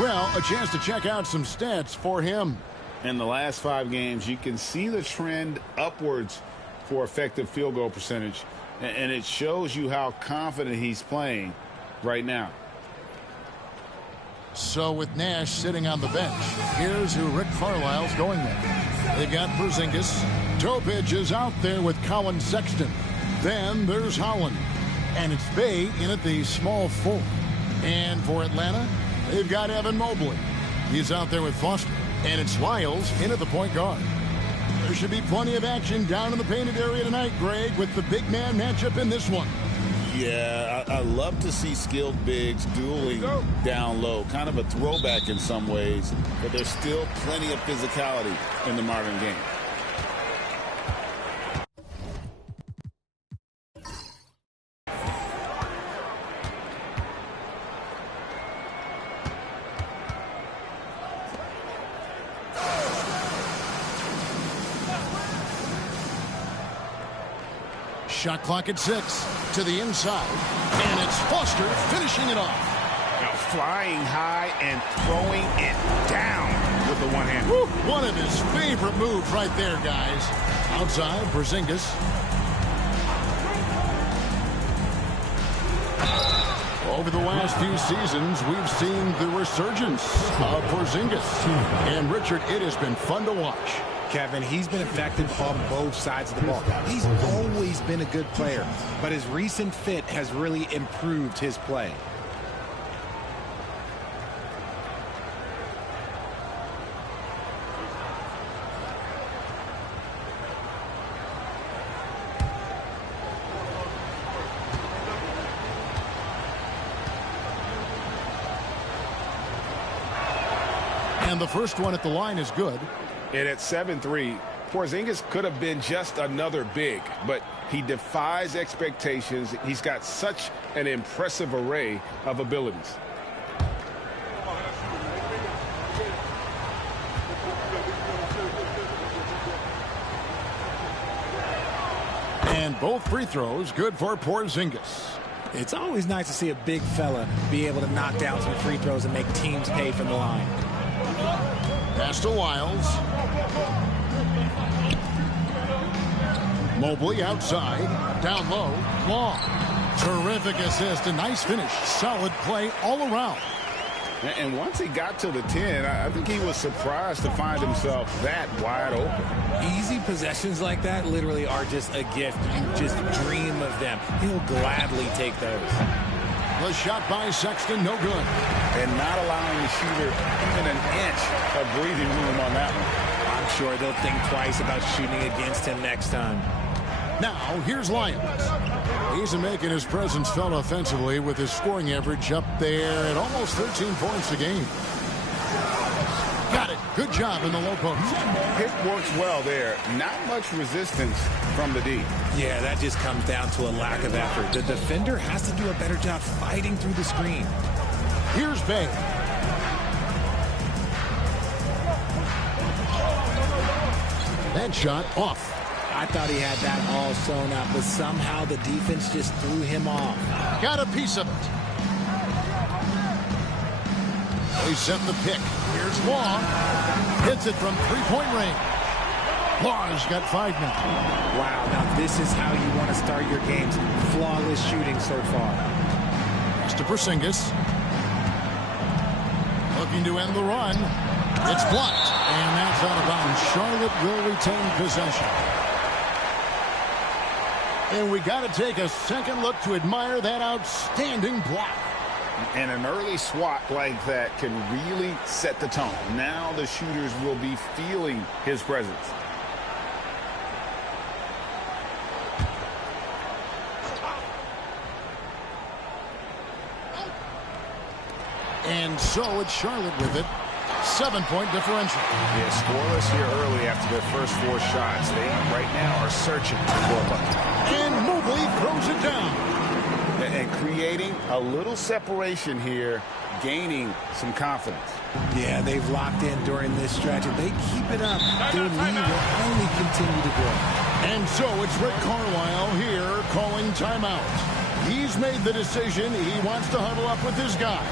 Well, a chance to check out some stats for him. In the last 5 games, you can see the trend upwards for effective field goal percentage, and it shows you how confident he's playing right now. So with Nash sitting on the bench, here's who Rick Carlisle's going with. They got Porzingis. Topic is out there with Colin Sexton. Then there's Holland. And it's Bay in at the small 4. And for Atlanta, they've got Evan Mobley. He's out there with Foster. And it's Lyles in at the point guard. There should be plenty of action down in the painted area tonight, Greg, with the big man matchup in this one. Yeah, I love to see skilled bigs dueling down low. Kind of a throwback in some ways, but there's still plenty of physicality in the modern game. Shot clock at 6 to the inside, and it's Foster finishing it off. Now flying high and throwing it down with the one hand. Woo, one of his favorite moves right there, guys. Outside, Porzingis. Over the last few seasons, we've seen the resurgence of Porzingis. And Richard, it has been fun to watch. Kevin, he's been effective on both sides of the ball. He's always been a good player, but his recent fit has really improved his play. And the first one at the line is good. And at 7'3", Porzingis could have been just another big, but he defies expectations. He's got such an impressive array of abilities. And both free throws good for Porzingis. It's always nice to see a big fella be able to knock down some free throws and make teams pay from the line. Pass to Lyles. Mobley outside. Down low. Long. Terrific assist. A nice finish. Solid play all around. And once he got to the 10, I think he was surprised to find himself that wide open. Easy possessions like that literally are just a gift. You just dream of them. He'll gladly take those. The shot by Sexton, no good. And not allowing the shooter even an inch of breathing room on that one. I'm sure they'll think twice about shooting against him next time. Now, here's Lyons. He's making his presence felt offensively with his scoring average up there at almost 13 points a game. Got it. Good job in the low post. It works well there. Not much resistance from the D. Yeah, that just comes down to a lack of effort. The defender has to do a better job fighting through the screen. Here's Bay. That shot off. I thought he had that all sewn up, but somehow the defense just threw him off. Got a piece of it. They set the pick. Here's Law. Hits it from three-point range. Law's got 5 now. Wow, now this is how you want to start your games. Flawless shooting so far. Next to Porzingis. Looking to end the run. It's blocked. And that's out of bounds. Charlotte will retain possession. And we got to take a second look to admire that outstanding block. And an early swat like that can really set the tone. Now the shooters will be feeling his presence. And so it's Charlotte with it. 7-point differential. Yeah, scoreless here early after their first 4 shots. They right now are searching for a bucket. And Mobley throws it down. And creating a little separation here, gaining some confidence. Yeah, they've locked in during this stretch. If they keep it up, their lead will only continue to grow. And so it's Rick Carlisle here calling timeout. He's made the decision. He wants to huddle up with his guys.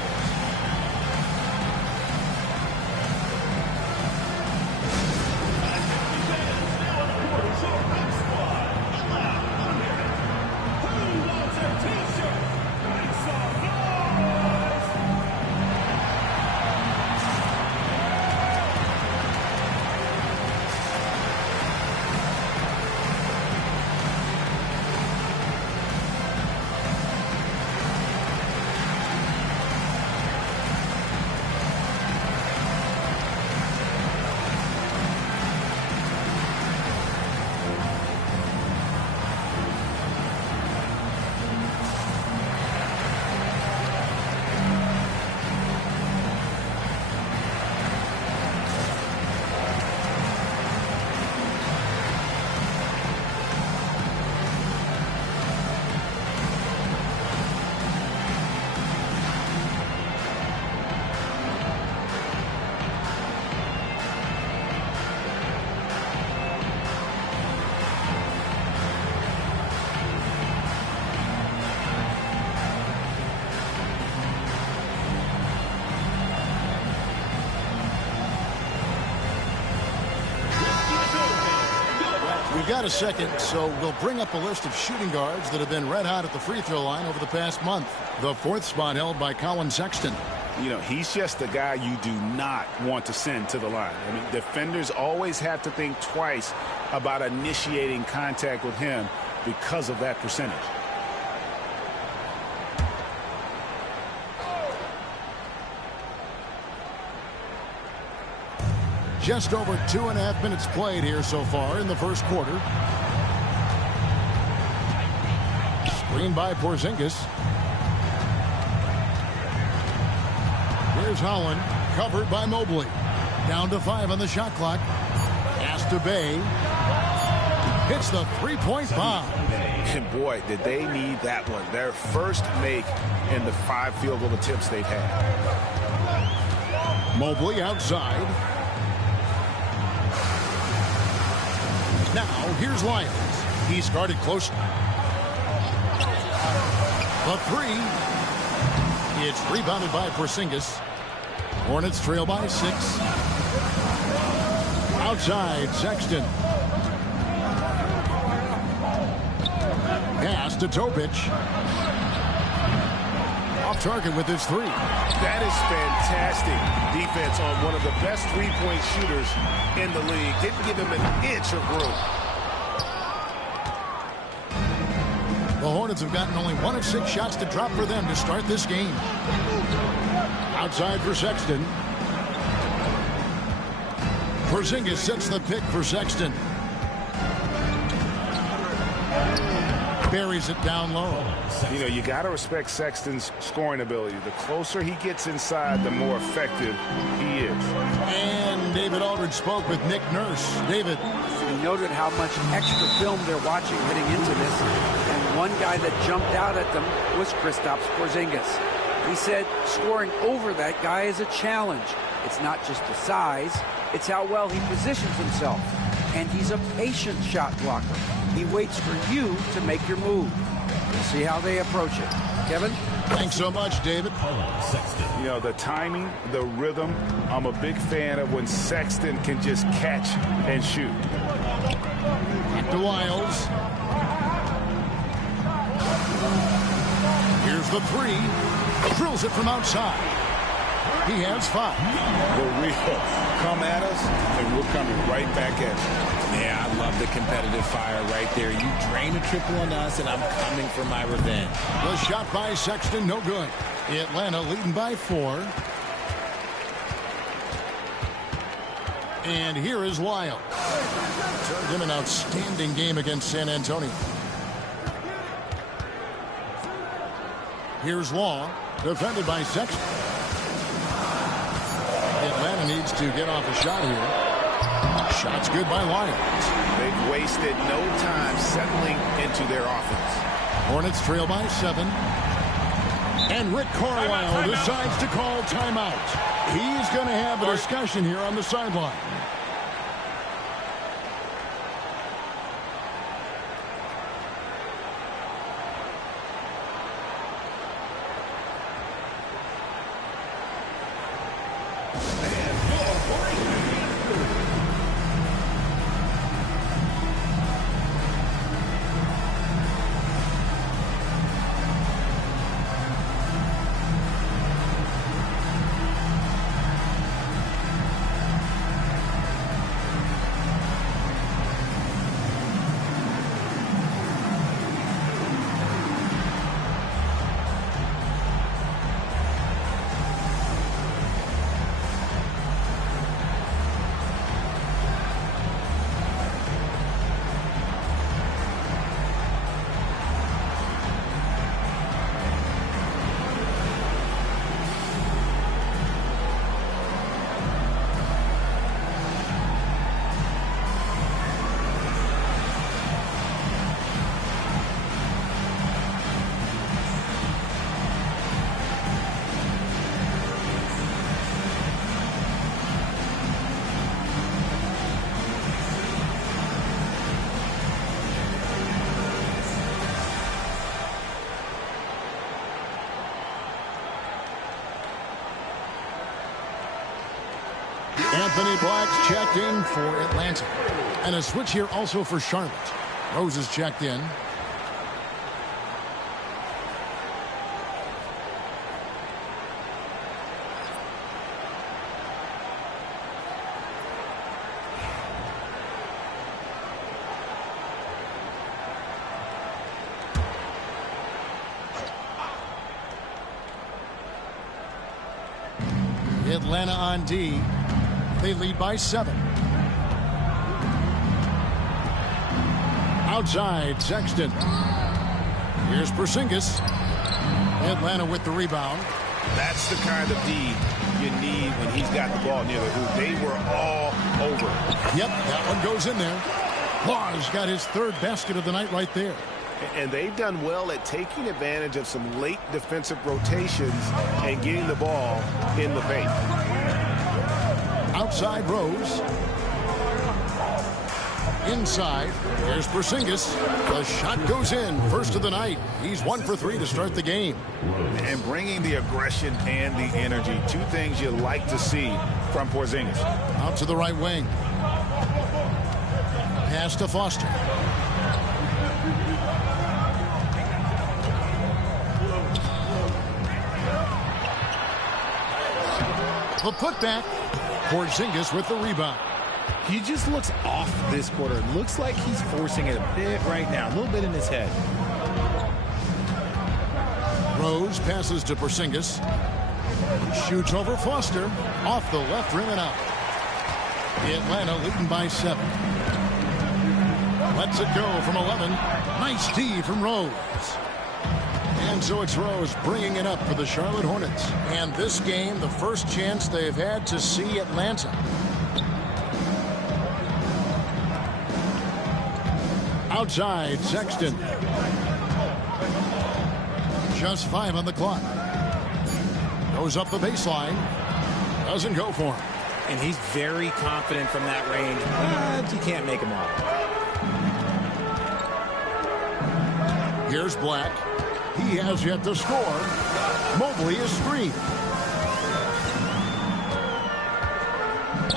got a second, so we'll bring up a list of shooting guards that have been red hot at the free throw line over the past month. The 4th spot held by Colin Sexton. You know, he's just the guy you do not want to send to the line. I mean, defenders always have to think twice about initiating contact with him because of that percentage. Just over 2.5 minutes played here so far in the first quarter. Screen by Porzingis. Here's Holland, covered by Mobley. Down to 5 on the shot clock. Pass to Bay. Hits the three-point bomb. And boy, did they need that one. Their first make in the 5 field goal attempts they've had. Mobley outside. Now, here's Lyons. He's guarded close. The 3. It's rebounded by Porzingis. Hornets trail by 6. Outside, Sexton. Pass to Topic. Off target with his 3. That is fantastic defense on one of the best three-point shooters in the league. Didn't give him an inch of room. The Hornets have gotten only 1 of 6 shots to drop for them to start this game. Outside for Sexton. Porzingis sets the pick for Sexton. Buries it down low. You know, you got to respect Sexton's scoring ability. The closer he gets inside, the more effective he is. And David Aldridge spoke with Nick Nurse. David. He noted how much extra film they're watching heading into this. And one guy that jumped out at them was Kristaps Porzingis. He said scoring over that guy is a challenge. It's not just the size, it's how well he positions himself. And he's a patient shot blocker. He waits for you to make your move. We'll see how they approach it. Kevin? Thanks so much, David. You know, the timing, the rhythm, I'm a big fan of when Sexton can just catch and shoot. To Wiles. Here's the 3. Drills it from outside. He has 5. The real come at us, and we're coming right back at you. Yeah, I love the competitive fire right there. You drain a triple on us, and I'm coming for my revenge. The shot by Sexton, no good. Atlanta leading by 4. And here is Wiles. Turned in an outstanding game against San Antonio. Here's Long, defended by Sexton. Atlanta needs to get off a shot here. Shot's good by Lyons. They've wasted no time settling into their offense. Hornets trail by 7. And Rick Carlisle decides to call timeout. He's going to have a discussion here on the sideline. Anthony Black's checked in for Atlanta. And a switch here also for Charlotte. Rose is checked in. Atlanta on D. They lead by 7. Outside, Sexton. Here's Porzingis. Atlanta with the rebound. That's the kind of D you need when he's got the ball near the hoop. They were all over. Yep, that one goes in there. Law's got his 3rd basket of the night right there. And they've done well at taking advantage of some late defensive rotations and getting the ball in the paint. Outside Rose. Inside, here's Porzingis. The shot goes in. First of the night. He's 1 for 3 to start the game. And bringing the aggression and the energy. 2 things you like to see from Porzingis. Out to the right wing. Pass to Foster. The putback. Porzingis with the rebound. He just looks off this quarter. It looks like he's forcing it a bit right now. A little bit in his head. Rose passes to Porzingis. Shoots over Foster. Off the left rim and out. Atlanta leading by 7. Lets it go from 11. Nice D from Rose. And so it's Rose bringing it up for the Charlotte Hornets. And this game, the first chance they've had to see Atlanta. Outside, Sexton. Just 5 on the clock. Goes up the baseline. Doesn't go for him. And he's very confident from that range, but you can't make him off. Here's Black. He has yet to score. Mobley is screened.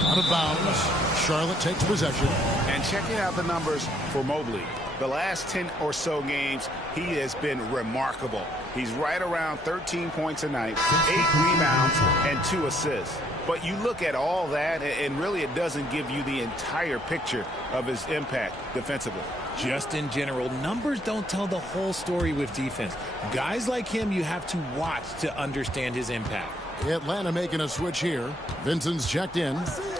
Out of bounds. Charlotte takes possession. And checking out the numbers for Mobley. The last 10 or so games, he has been remarkable. He's right around 13 points a night, 8 rebounds, and 2 assists. But you look at all that, and really it doesn't give you the entire picture of his impact defensively. Just in general, numbers don't tell the whole story with defense. Guys like him, you have to watch to understand his impact. Atlanta making a switch here. Vincent's checked in.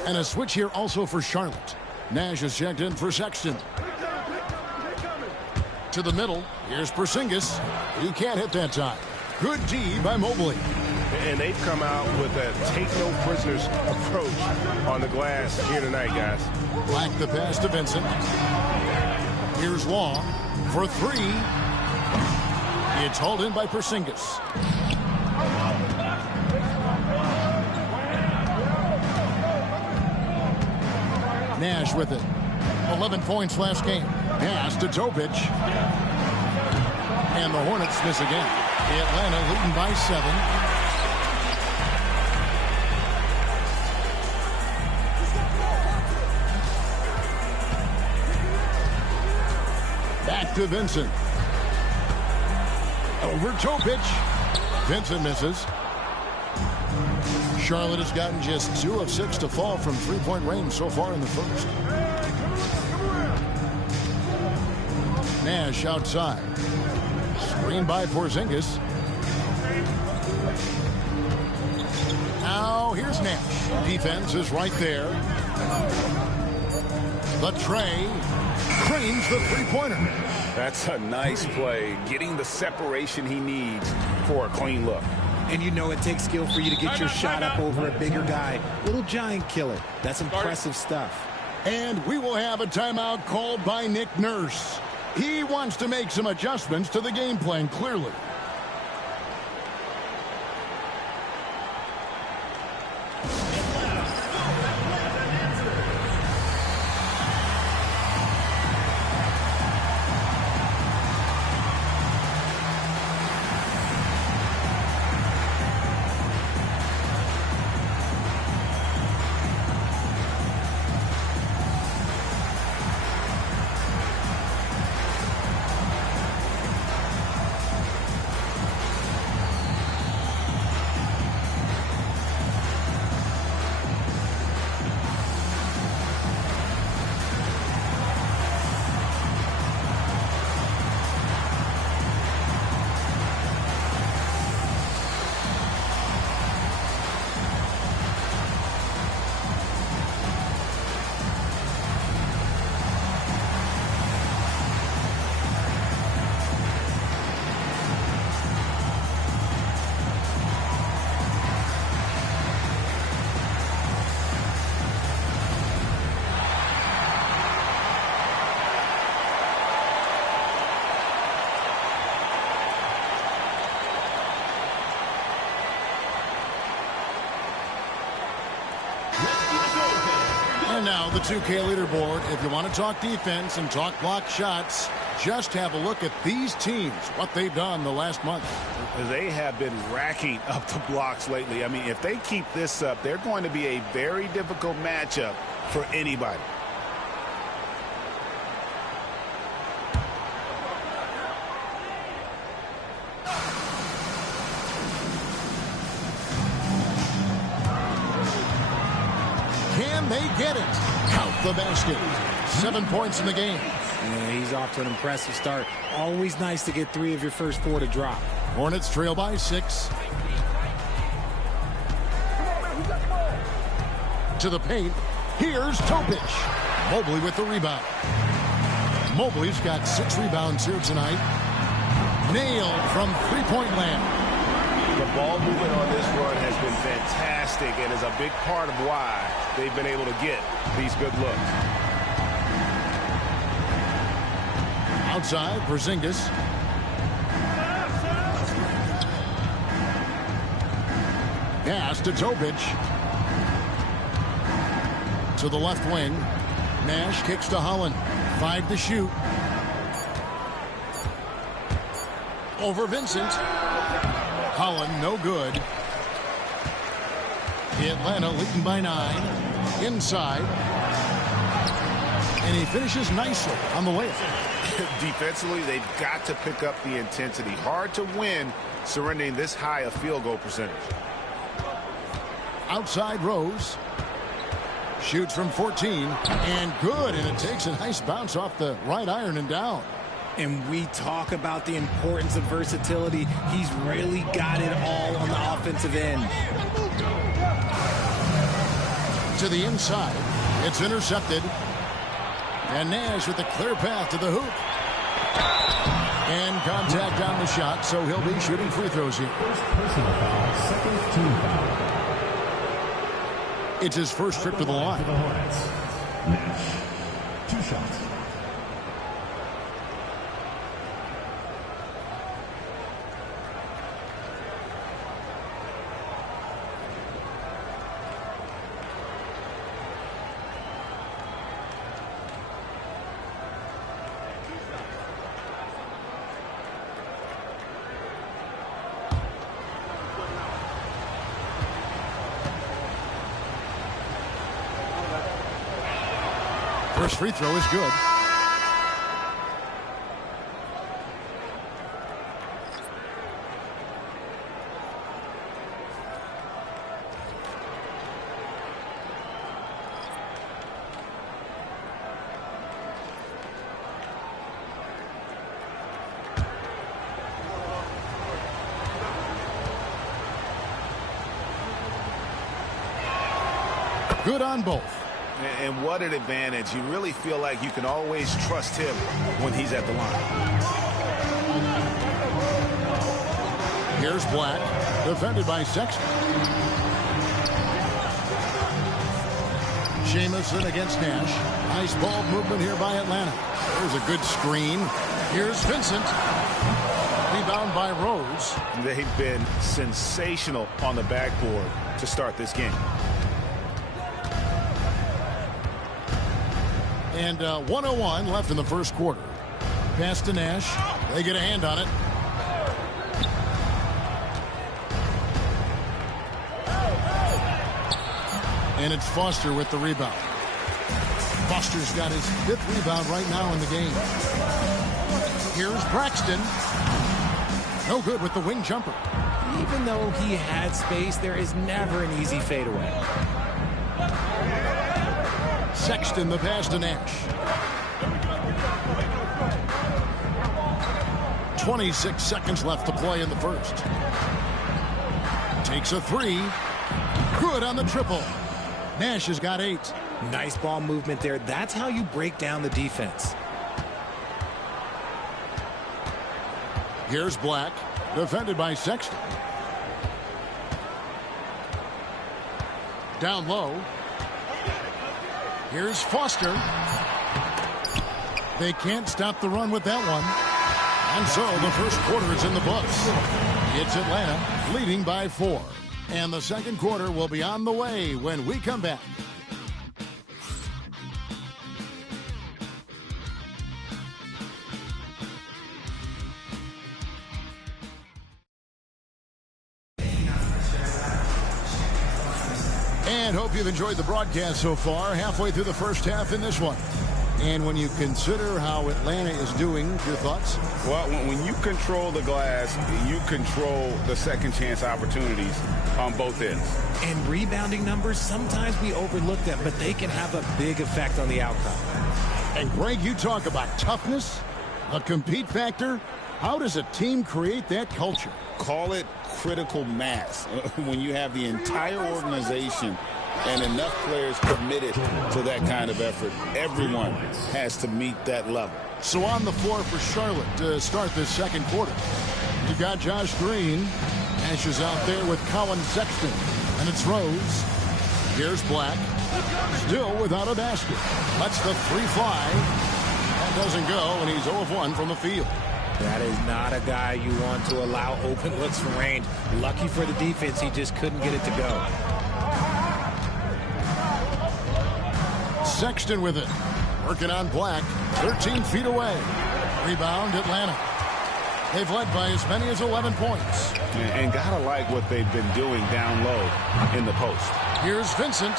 And a switch here also for Charlotte. Nash is checked in for Sexton. To the middle. Here's Porzingis. You can't hit that time. Good D by Mobley. And they've come out with a take-no-prisoners approach on the glass here tonight, guys. Black the pass to Vincent. Here's Law for 3. It's hauled in by Porzingis. Nash with it. 11 points last game. Pass to Topic. And the Hornets miss again. Atlanta leading by 7. Back to Vincent. Over Topic. Vincent misses. Charlotte has gotten just 2 of 6 to fall from 3-point range so far in the first. Nash outside. Screen by Porzingis. Now here's Nash. Defense is right there. The tray. Cranes the 3-pointer. That's a nice play. Getting the separation he needs for a clean look. And you know it takes skill for you to get your shot up over a bigger guy. Little giant killer. That's impressive stuff. And we will have a timeout called by Nick Nurse. He wants to make some adjustments to the game plan, clearly. And now the 2K leaderboard. If you want to talk defense and talk block shots, just have a look at these teams, what they've done the last month. They have been racking up the blocks lately. I mean, if they keep this up, they're going to be a very difficult matchup for anybody. Can they get it? Count the basket. 7 points in the game. Yeah, he's off to an impressive start. Always nice to get 3 of your first 4 to drop. Hornets trail by 6. To the paint. Here's Topic. Mobley with the rebound. Mobley's got 6 rebounds here tonight. Nailed from three-point land. The ball movement on this run has been fantastic and is a big part of why they've been able to get these good looks. Outside, Porzingis. Pass to Topic. To the left wing. Nash kicks to Holland. 5 to shoot. Over Vincent. Holland, no good. Atlanta leading by 9. Inside. And he finishes nicely on the layup. Defensively, they've got to pick up the intensity. Hard to win surrendering this high a field goal percentage. Outside Rose. Shoots from 14. And good. And it takes a nice bounce off the right iron and down. And we talk about the importance of versatility. He's really got it all on the offensive end. To the inside. It's intercepted. And Nash with a clear path to the hoop. And contact on the shot, so he'll be shooting free throws here. First personal foul, second team foul. It's his first trip to the line. For the Hornets. Nash, 2 shots. First free throw is good. Good on both. And what an advantage. You really feel like you can always trust him when he's at the line. Here's Black, defended by Sexton. Jamison against Nash. Nice ball movement here by Atlanta. There's a good screen. Here's Vincent. Rebound by Rose. They've been sensational on the backboard to start this game. And 1:01 left in the first quarter. Pass to Nash. They get a hand on it. And it's Foster with the rebound. Foster's got his 5th rebound right now in the game. Here's Braxton. No good with the wing jumper. Even though he had space, there is never an easy fadeaway. Sexton the pass to Nash. 26 seconds left to play in the first. Takes a 3. Good on the triple. Nash has got 8. Nice ball movement there. That's how you break down the defense. Here's Black, defended by Sexton. Down low. Here's Foster. They can't stop the run with that one. And so the first quarter is in the books. It's Atlanta leading by 4. And the second quarter will be on the way when we come back. And hope you've enjoyed the broadcast so far. Halfway through the first half in this one. And when you consider how Atlanta is doing, your thoughts? Well, when you control the glass, you control the second chance opportunities on both ends. And rebounding numbers, sometimes we overlook them, but they can have a big effect on the outcome. And Greg, you talk about toughness, a compete factor. How does a team create that culture? Call it critical mass. When you have the entire organization and enough players committed to that kind of effort, everyone has to meet that level. So on the floor for Charlotte to start this second quarter, you've got Josh Green. Nash is out there with Colin Sexton. And it's Rose. Here's Black. Still without a basket. Lets the three fly. That doesn't go, and he's 0 of 1 from the field. That is not a guy you want to allow open looks from range. Lucky for the defense, he just couldn't get it to go. Sexton with it. Working on Black. 13 feet away. Rebound, Atlanta. They've led by as many as 11 points. And gotta like what they've been doing down low in the post. Here's Vincent.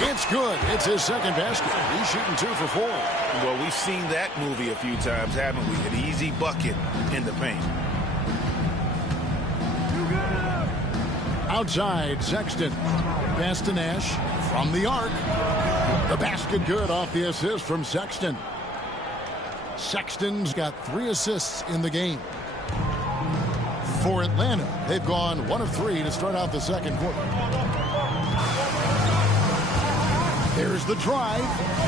It's good. It's his second basket. He's shooting 2 for 4. Well, we've seen that movie a few times, haven't we? An easy bucket in the paint. Outside, Sexton. Pass to Nash from the arc. The basket good off the assist from Sexton. Sexton's got 3 assists in the game. For Atlanta, they've gone 1 of 3 to start out the second quarter. There's the drive.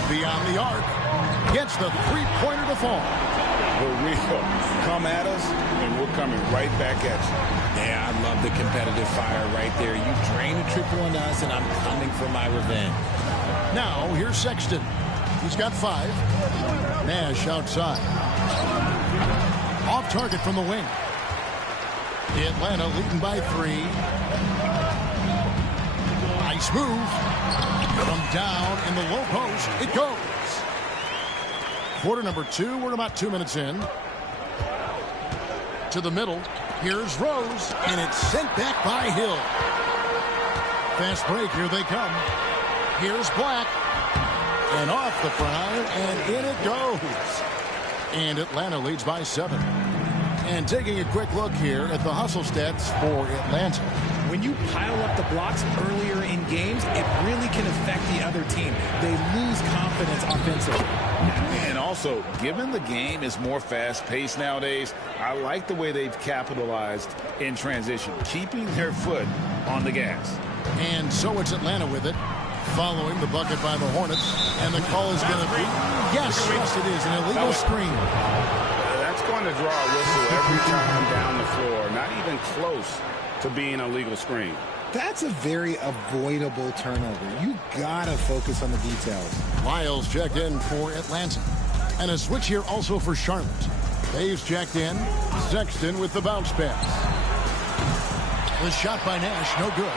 Beyond the arc. Gets the three-pointer to fall. We'll come at us, and we're coming right back at you. Yeah, I love the competitive fire right there. You drain a triple on us, and I'm coming for my revenge. Now, here's Sexton. He's got 5. Nash outside. Off target from the wing. Atlanta leading by 3. Nice move. From down in the low post, it goes. Quarter number 2, we're about 2 minutes in. To the middle, here's Rose, and it's sent back by Hill. Fast break, here they come. Here's Black, and off the front, and in it goes. And Atlanta leads by 7. And taking a quick look here at the hustle stats for Atlanta. When you pile up the blocks earlier in games, it really can affect the other team. They lose confidence offensively. And also, given the game is more fast-paced nowadays, I like the way they've capitalized in transition, keeping their foot on the gas. And so it's Atlanta with it, following the bucket by the Hornets. And the call is going to be, yes, it is, an illegal screen. That's going to draw a whistle every time down the floor, not even close to being a legal screen. That's a very avoidable turnover. You gotta focus on the details. Lyles checked in for Atlanta. And a switch here also for Charlotte. Dave's checked in. Sexton with the bounce pass. The shot by Nash, no good.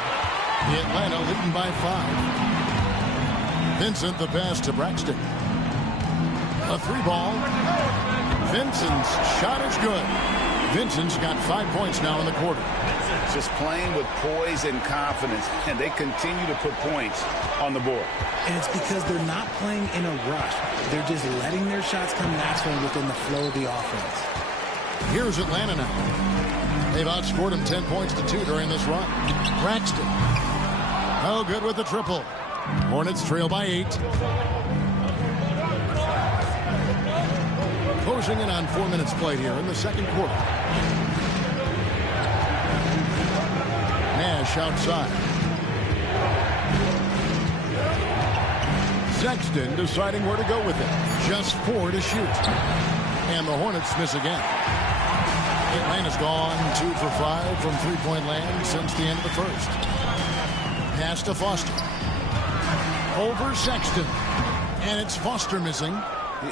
Atlanta leading by 5. Vincent the pass to Braxton. A 3-ball. Vincent's shot is good. Vincent's got 5 points now in the quarter. Just playing with poise and confidence, and they continue to put points on the board. And it's because they're not playing in a rush. They're just letting their shots come naturally within the flow of the offense. Here's Atlanta now. They've outscored them 10 points to 2 during this run. Braxton. Oh, good with the triple. Hornets trail by 8. Closing in on 4 minutes played here in the second quarter. Nash outside. Sexton deciding where to go with it. Just 4 to shoot. And the Hornets miss again. Atlanta's gone 2 for 5 from three-point land since the end of the first. Pass to Foster. Over Sexton. And it's Foster missing.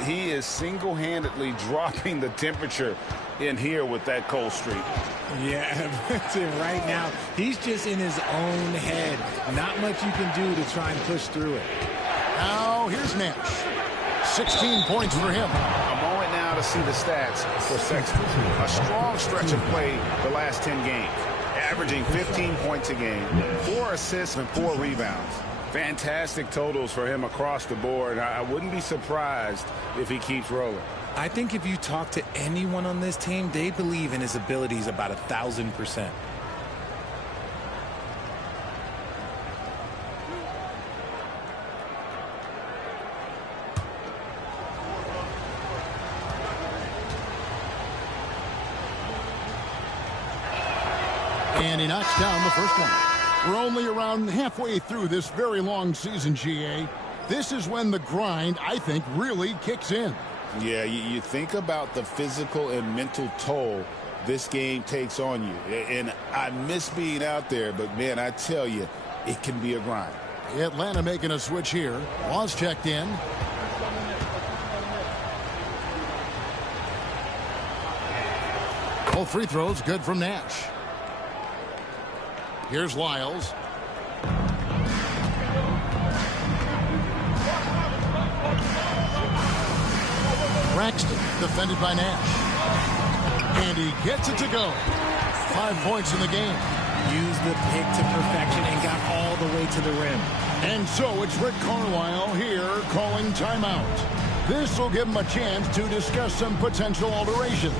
He is single-handedly dropping the temperature in here with that cold streak. Yeah, right now, he's just in his own head. Not much you can do to try and push through it. Now, here's Nash. 16 points for him. A moment now to see the stats for Sexton. A strong stretch of play the last 10 games. averaging 15 points a game, 4 assists and 4 rebounds. Fantastic totals for him across the board. I wouldn't be surprised if he keeps rolling. I think if you talk to anyone on this team, they believe in his abilities about 1,000%. And he knocks down the first one. We're only around halfway through this very long season, GA. This is when the grind, I think, really kicks in. Yeah, you think about the physical and mental toll this game takes on you. And I miss being out there, but, man, I tell you, it can be a grind. Atlanta making a switch here. Laws checked in. Both free throws good from Nash. Here's Lyles. Braxton, defended by Nash. And he gets it to go. 5 points in the game. Used the pick to perfection and got all the way to the rim. And so it's Rick Carlisle here calling timeout. This will give him a chance to discuss some potential alterations.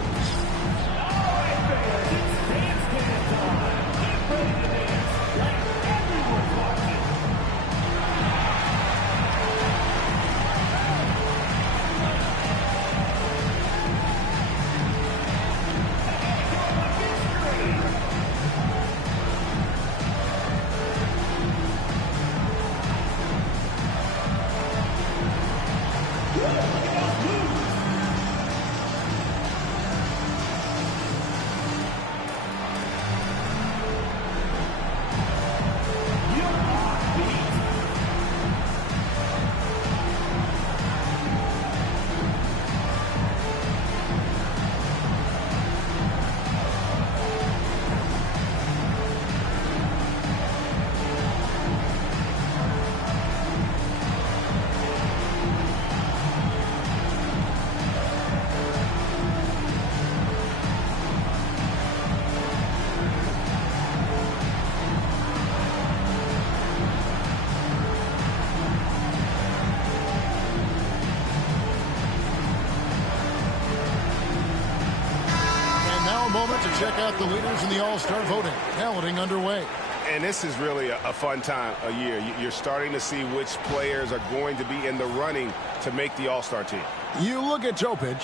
Moment to check out the leaders in the All-Star voting. Balloting underway. And this is really a fun time of year. You're starting to see which players are going to be in the running to make the All-Star team. You look at Topic.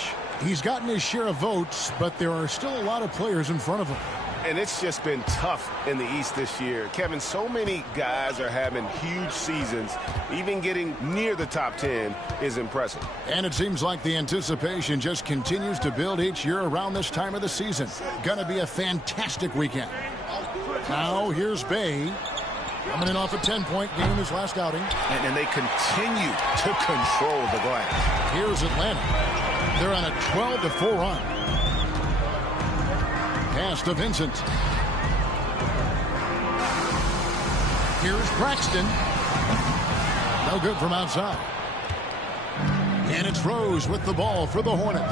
He's gotten his share of votes, but there are still a lot of players in front of him. And it's just been tough in the East this year. Kevin, so many guys are having huge seasons. Even getting near the top 10 is impressive. And it seems like the anticipation just continues to build each year around this time of the season. Gonna be a fantastic weekend. Now here's Bay. Coming in off a 10-point game in his last outing. And they continue to control the glass. Here's Atlanta. They're on a 12-4 run. Pass to Vincent. Here's Braxton. No good from outside. And it's Rose with the ball for the Hornets.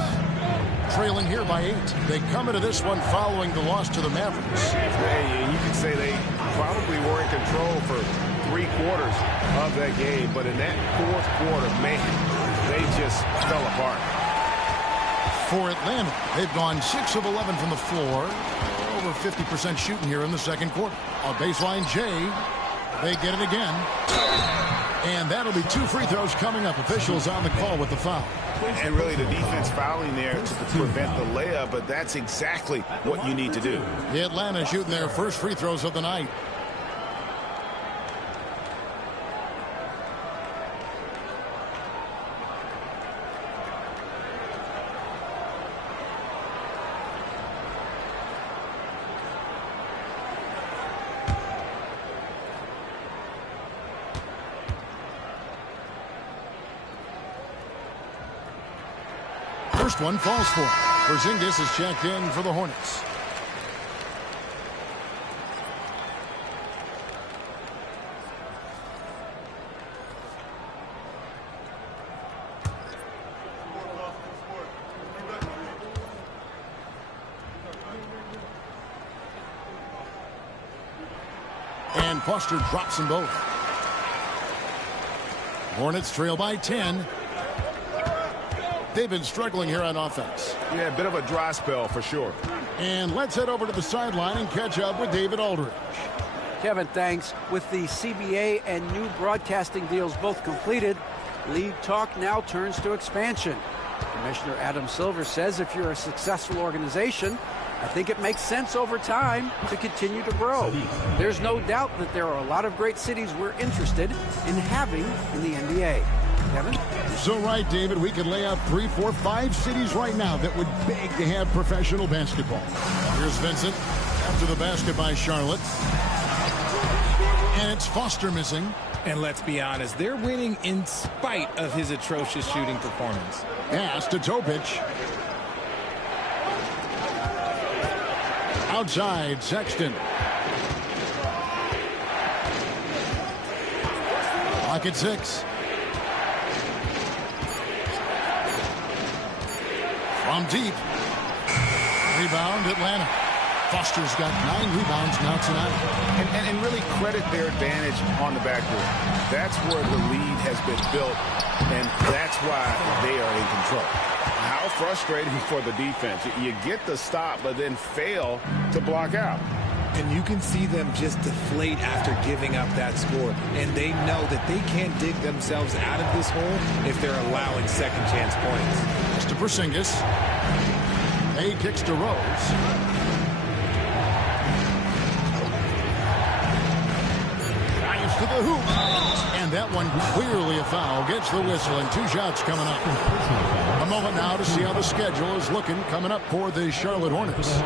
Trailing here by 8. They come into this one following the loss to the Mavericks. And you could say they probably were in control for 3 quarters of that game. But in that 4th quarter, man, they just fell apart. For Atlanta, they've gone 6 of 11 from the floor. Over 50% shooting here in the second quarter. On baseline J, they get it again. And that'll be 2 free throws coming up. Officials on the call with the foul. And really the defense fouling there to prevent the layup, but that's exactly what you need to do. Atlanta shooting their first free throws of the night. First one falls for him. Porzingis is checked in for the Hornets. And Foster drops them both. Hornets trail by 10. They've been struggling here on offense. Yeah, a bit of a dry spell for sure. And let's head over to the sideline and catch up with David Aldridge. Kevin, thanks. With the CBA and new broadcasting deals both completed, league talk now turns to expansion. Commissioner Adam Silver says if you're a successful organization, I think it makes sense over time to continue to grow. There's no doubt that there are a lot of great cities we're interested in having in the NBA. Kevin? So right, David, we could lay out 3, 4, 5 cities right now that would beg to have professional basketball. Here's Vincent after the basket by Charlotte. And it's Foster missing. And let's be honest, they're winning in spite of his atrocious shooting performance. Pass to Topic. Outside, Sexton. Clock at 6. From deep. Rebound, Atlanta. Foster's got 9 rebounds now tonight. And really credit their advantage on the backboard. That's where the lead has been built, and that's why they are in control. How frustrating for the defense. You get the stop, but then fail to block out. And you can see them just deflate after giving up that score. And they know that they can't dig themselves out of this hole if they're allowing second chance points. Pass to Porzingis. A kicks to Rose. To the hoop. And that one clearly a foul. Gets the whistle and 2 shots coming up. A moment now to see how the schedule is looking coming up for the Charlotte Hornets.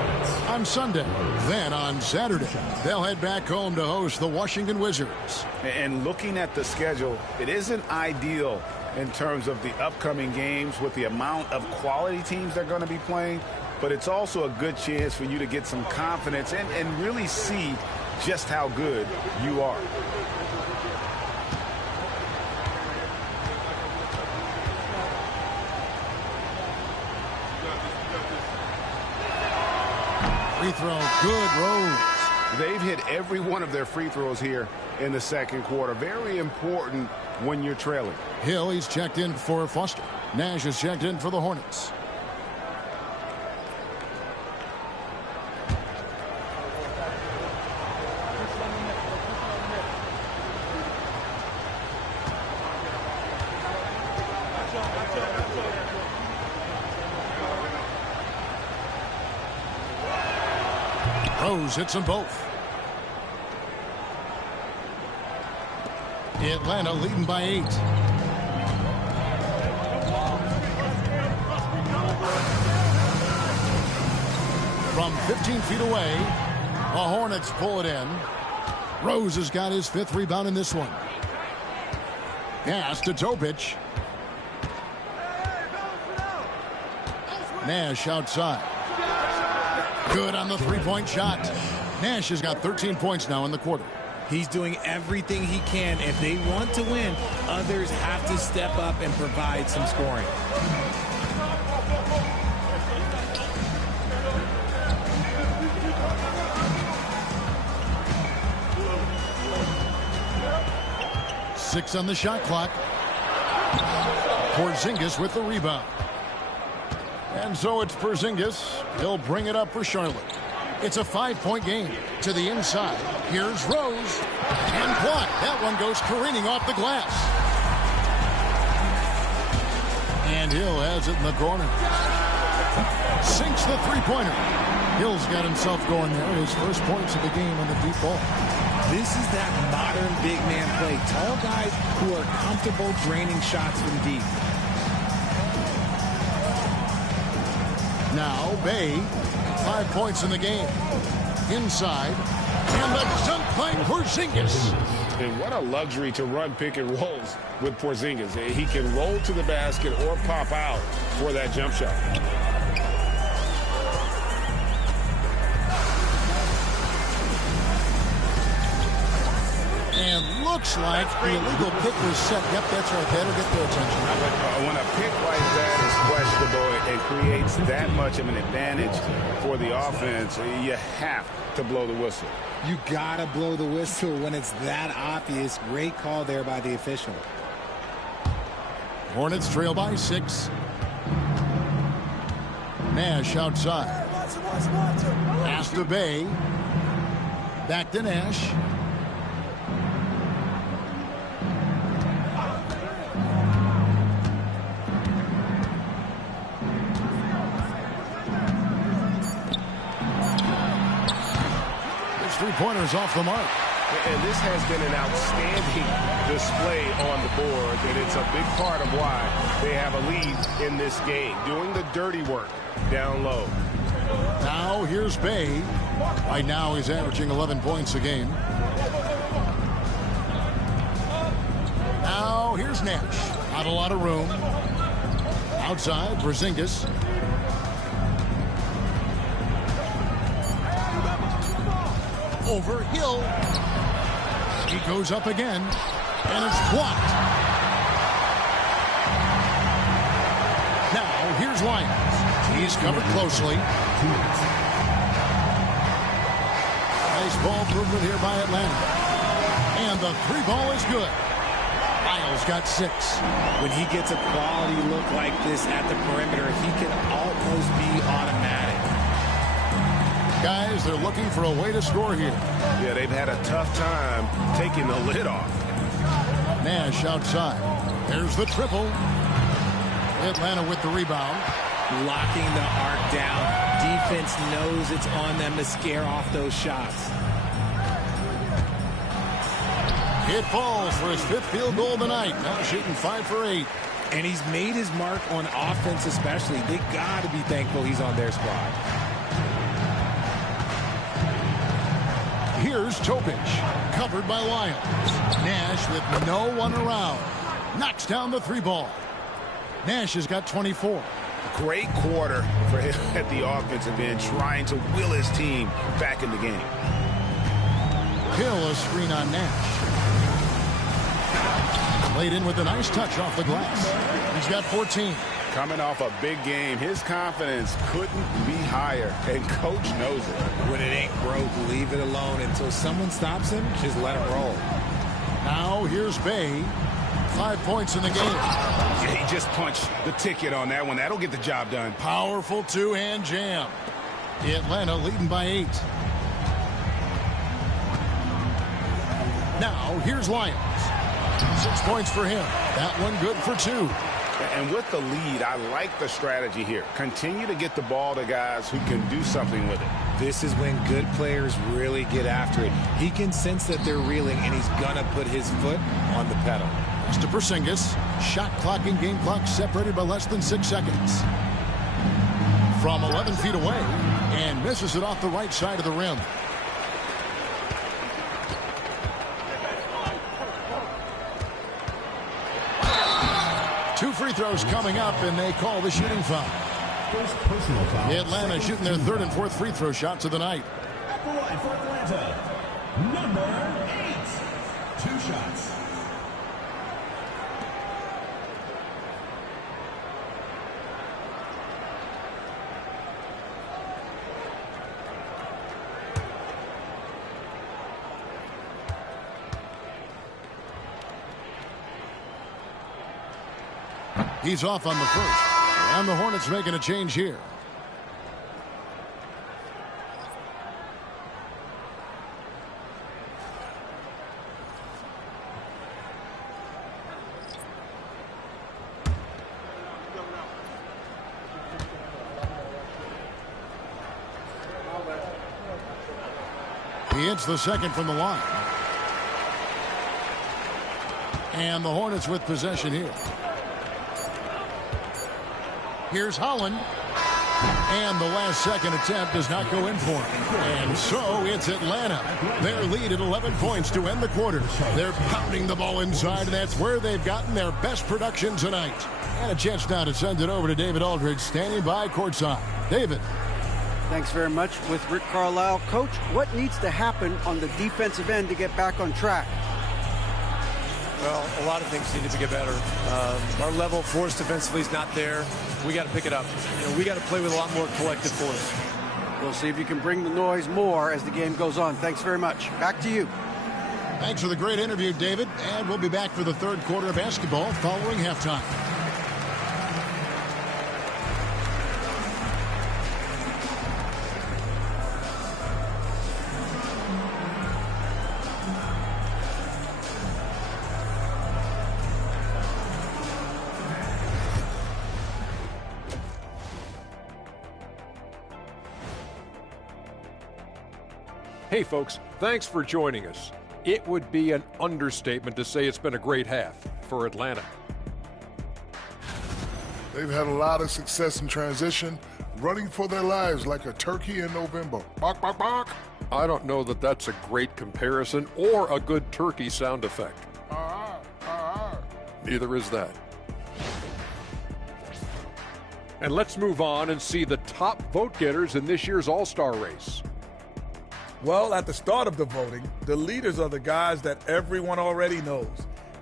On Sunday, then on Saturday, they'll head back home to host the Washington Wizards. And looking at the schedule, it isn't ideal in terms of the upcoming games with the amount of quality teams they're going to be playing, but it's also a good chance for you to get some confidence and really see just how good you are. Free throw, good, Rose. They've hit every one of their free throws here in the second quarter. Very important when you're trailing. Hill, he's checked in for Foster. Nash is checked in for the Hornets. Rose hits them both. Atlanta leading by 8. From 15 feet away, the Hornets pull it in. Rose has got his 5th rebound in this one. Pass to Topic. Nash outside. Good on the 3-point shot. Nash has got 13 points now in the quarter. He's doing everything he can. If they want to win, others have to step up and provide some scoring. Six on the shot clock. Porzingis with the rebound. And so it's Porzingis. He'll bring it up for Charlotte. It's a 5-point game. To the inside. Here's Rose. And blocked. That one goes careening off the glass. And Hill has it in the corner. Sinks the 3-pointer. Hill's got himself going there. His first points of the game on the deep ball. This is that modern big man play. Tall guys who are comfortable draining shots from deep. Now, Bay, 5 points in the game. Inside. And the jump by Porzingis. And what a luxury to run pick and rolls with Porzingis. He can roll to the basket or pop out for that jump shot. And looks like the illegal pick was set. Yep, that's right. That'll get their attention. When a pick like that is questionable and creates that much of an advantage for the offense, you have to blow the whistle. You gotta blow the whistle when it's that obvious. Great call there by the official. Hornets trail by 6. Nash outside. Pass to Bay. Back to Nash. His three-pointers off the mark. And this has been an outstanding display on the board, and it's a big part of why they have a lead in this game, doing the dirty work down low. Now here's Bay. Right now he's averaging 11 points a game. Now here's Nash. Not a lot of room. Outside, Porzingis. Over Hill. He goes up again, and it's blocked. Now here's Lyons. He's covered closely. Nice ball movement here by Atlanta. And the three ball is good. Lyles got 6. When he gets a quality look like this at the perimeter, he can almost be automatic. Guys, they're looking for a way to score here. Yeah, they've had a tough time taking the lid off. Nash outside. There's the triple. Atlanta with the rebound. Locking the arc down. Defense knows it's on them to scare off those shots. It falls for his 5th field goal tonight. Now shooting 5 for 8. And he's made his mark on offense especially. They got to be thankful he's on their squad. Here's Topic, covered by Lyons. Nash with no one around. Knocks down the 3 ball. Nash has got 24. Great quarter for him at the offensive end, trying to will his team back in the game. Hill a screen on Nash. Laid in with a nice touch off the glass. He's got 14. Coming off a big game, his confidence couldn't be higher, and coach knows it. When it ain't broke, leave it alone until someone stops him. Just let him roll. Now here's Bay. 5 points in the game. Yeah, he just punched the ticket on that one. That'll get the job done. Powerful two-hand jam. Atlanta leading by 8. Now here's Lyons. 6 points for him. That one good for 2. And with the lead, I like the strategy here. Continue to get the ball to guys who can do something with it. This is when good players really get after it. He can sense that they're reeling, and he's going to put his foot on the pedal. To Porzingis. Shot clock and game clock separated by less than 6 seconds. From 11 feet away, and misses it off the right side of the rim. Two free throws coming up, and they call the shooting foul. First personal foul. Atlanta shooting their 3rd and 4th free throw shots of the night. At the line for Atlanta, number 8. 2 shots. He's off on the first. And the Hornets making a change here. He hits the second from the line. And the Hornets with possession here. Here's Holland. And the last second attempt does not go in for him. And so it's Atlanta. Their lead at 11 points to end the quarter. They're pounding the ball inside, and that's where they've gotten their best production tonight. And a chance now to send it over to David Aldridge, standing by courtside. David. Thanks very much. With Rick Carlisle. Coach, what needs to happen on the defensive end to get back on track? Well, a lot of things need to get better. Our level of force defensively is not there. We got to pick it up. You know, we got to play with a lot more collective force. We'll see if you can bring the noise more as the game goes on. Thanks very much. Back to you. Thanks for the great interview, David. And we'll be back for the third quarter of basketball following halftime. Hey folks, thanks for joining us. It would be an understatement to say it's been a great half for Atlanta. They've had a lot of success in transition, running for their lives like a turkey in November. Bark, bark, bark. I don't know that that's a great comparison or a good turkey sound effect. Neither is that. And let's move on and see the top vote getters in this year's All-Star race. Well, at the start of the voting, the leaders are the guys that everyone already knows.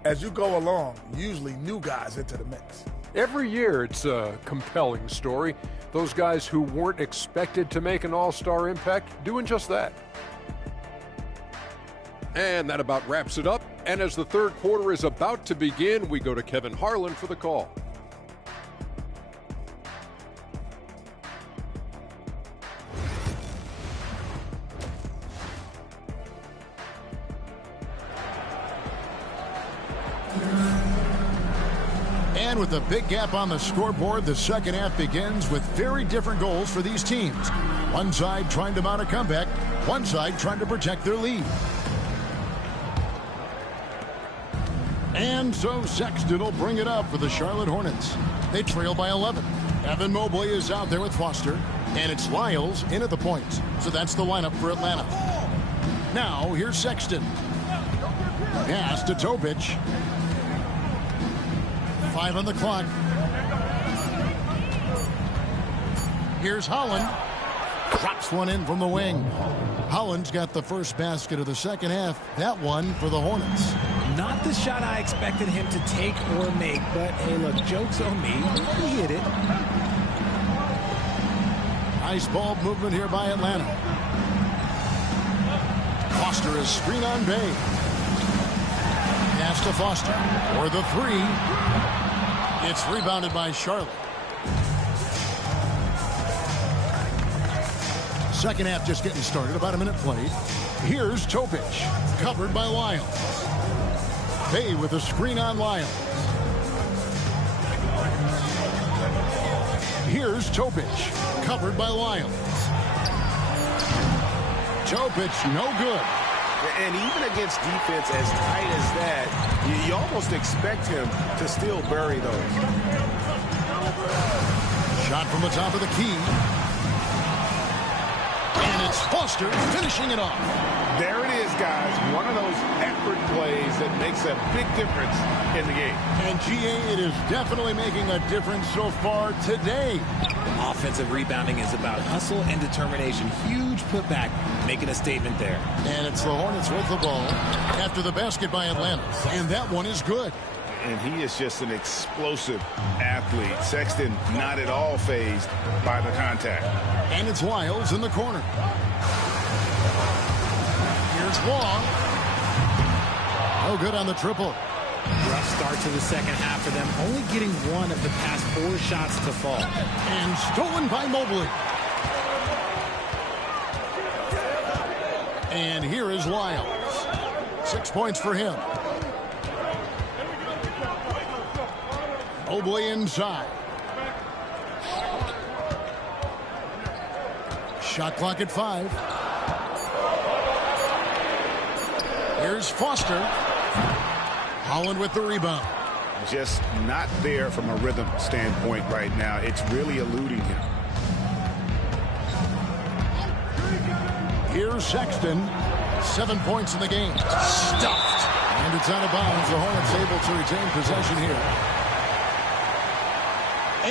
As you go along, usually new guys enter the mix. Every year it's a compelling story. Those guys who weren't expected to make an all-star impact doing just that. And that about wraps it up. And as the third quarter is about to begin, we go to Kevin Harlan for the call. And with a big gap on the scoreboard, the second half begins with very different goals for these teams. One side trying to mount a comeback, one side trying to protect their lead. And so Sexton will bring it up for the Charlotte Hornets. They trail by 11. Evan Mobley is out there with Foster, and it's Lyles in at the point. So that's the lineup for Atlanta. Now, here's Sexton. Pass to Topic. 5 on the clock. Here's Holland. Drops one in from the wing. Holland's got the first basket of the second half. That one for the Hornets. Not the shot I expected him to take or make, but hey, look, joke's on me. He hit it. Nice ball movement here by Atlanta. Foster is screen on Bay. Pass to Foster for the three. It's rebounded by Charlotte. Second half just getting started. About a minute played. Here's Topic. Covered by Lyles. Bay with a screen on Lyles. Here's Topic. Covered by Lyles. Topic no good. And even against defense as tight as that, you almost expect him to still bury those. Shot from the top of the key. And it's Foster finishing it off. There it is, guys. One of those effort plays that makes a big difference in the game. And GA, it is definitely making a difference so far today. Offensive rebounding is about hustle and determination. Huge putback, making a statement there. And it's the Hornets with the ball after the basket by Atlanta. And that one is good. And he is just an explosive athlete. Sexton not at all fazed by the contact. And it's Lyles in the corner. Here's Wong. No good on the triple. Rough start to the second half for them, only getting one of the past 4 shots to fall. And stolen by Mobley. And here is Lyles. 6 points for him. Mobley inside. Shot clock at 5. Here's Foster. Holland with the rebound. Just not there from a rhythm standpoint right now. It's really eluding him. Here's Sexton. 7 points in the game. Stuffed. And it's out of bounds. The Hornets able to retain possession here.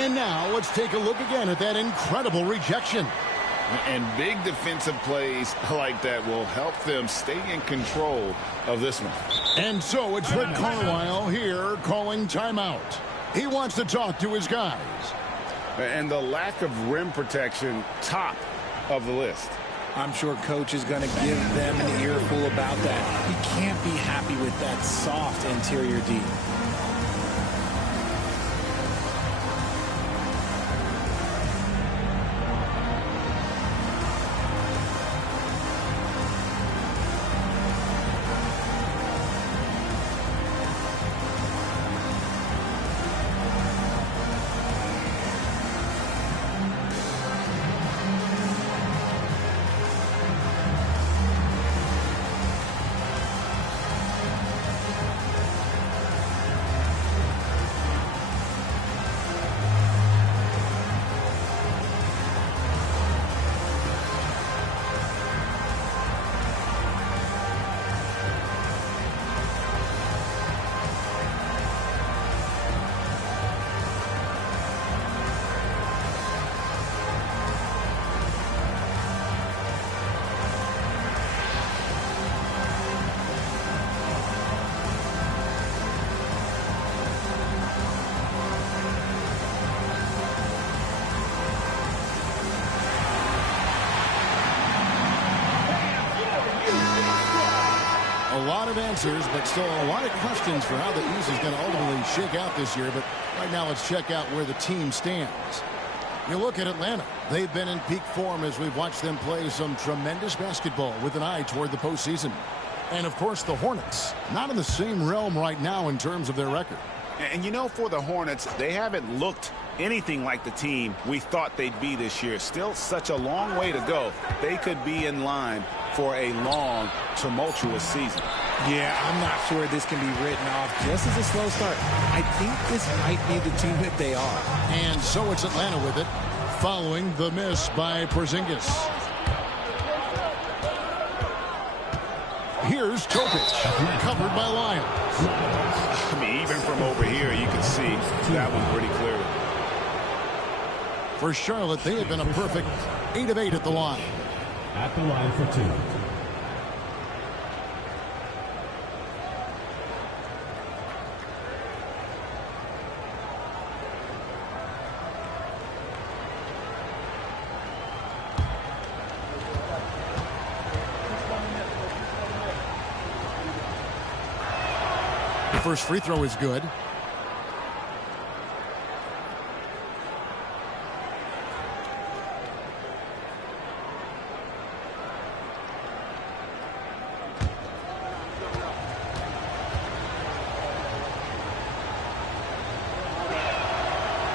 And now let's take a look again at that incredible rejection. And big defensive plays like that will help them stay in control of this one. And so it's Rick Carlisle here calling timeout. He wants to talk to his guys. And the lack of rim protection top of the list. I'm sure coach is going to give them an earful about that. He can't be happy with that soft interior D. A lot of answers, but still a lot of questions for how the East is going to ultimately shake out this year. But right now, let's check out where the team stands. You look at Atlanta. They've been in peak form as we've watched them play some tremendous basketball with an eye toward the postseason. And, of course, the Hornets, not in the same realm right now in terms of their record. And, you know, for the Hornets, they haven't looked anything like the team we thought they'd be this year. Still such a long way to go. They could be in line for a long, tumultuous season. Yeah, I'm not sure this can be written off just as a slow start. I think this might be the team that they are. And so it's Atlanta with it, following the miss by Porzingis. Here's Topic, covered by Lyons. I mean, even from over here, you can see that one pretty clearly. For Charlotte, they have been a perfect 8 of 8 at the line. At the line for 2. The first free throw is good.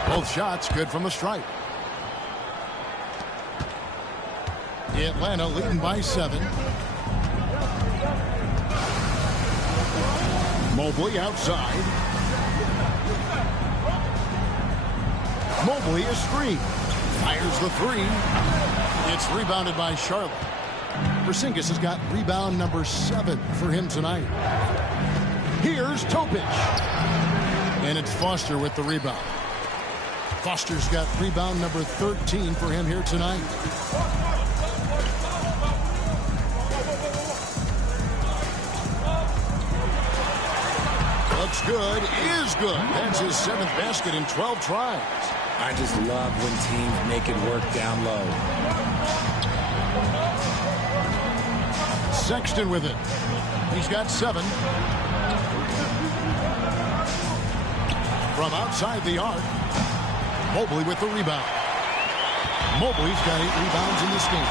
Both shots good from the stripe. Atlanta leading by 7. Mobley outside. Mobley is screened. Fires the 3. It's rebounded by Charlotte. Porzingis has got rebound number 7 for him tonight. Here's Topic. And it's Foster with the rebound. Foster's got rebound number 13 for him here tonight. Looks good, is good. That's his 7th basket in 12 tries. I just love when teams make it work down low. Sexton with it. He's got 7. From outside the arc, Mobley with the rebound. Mobley's got 8 rebounds in this game.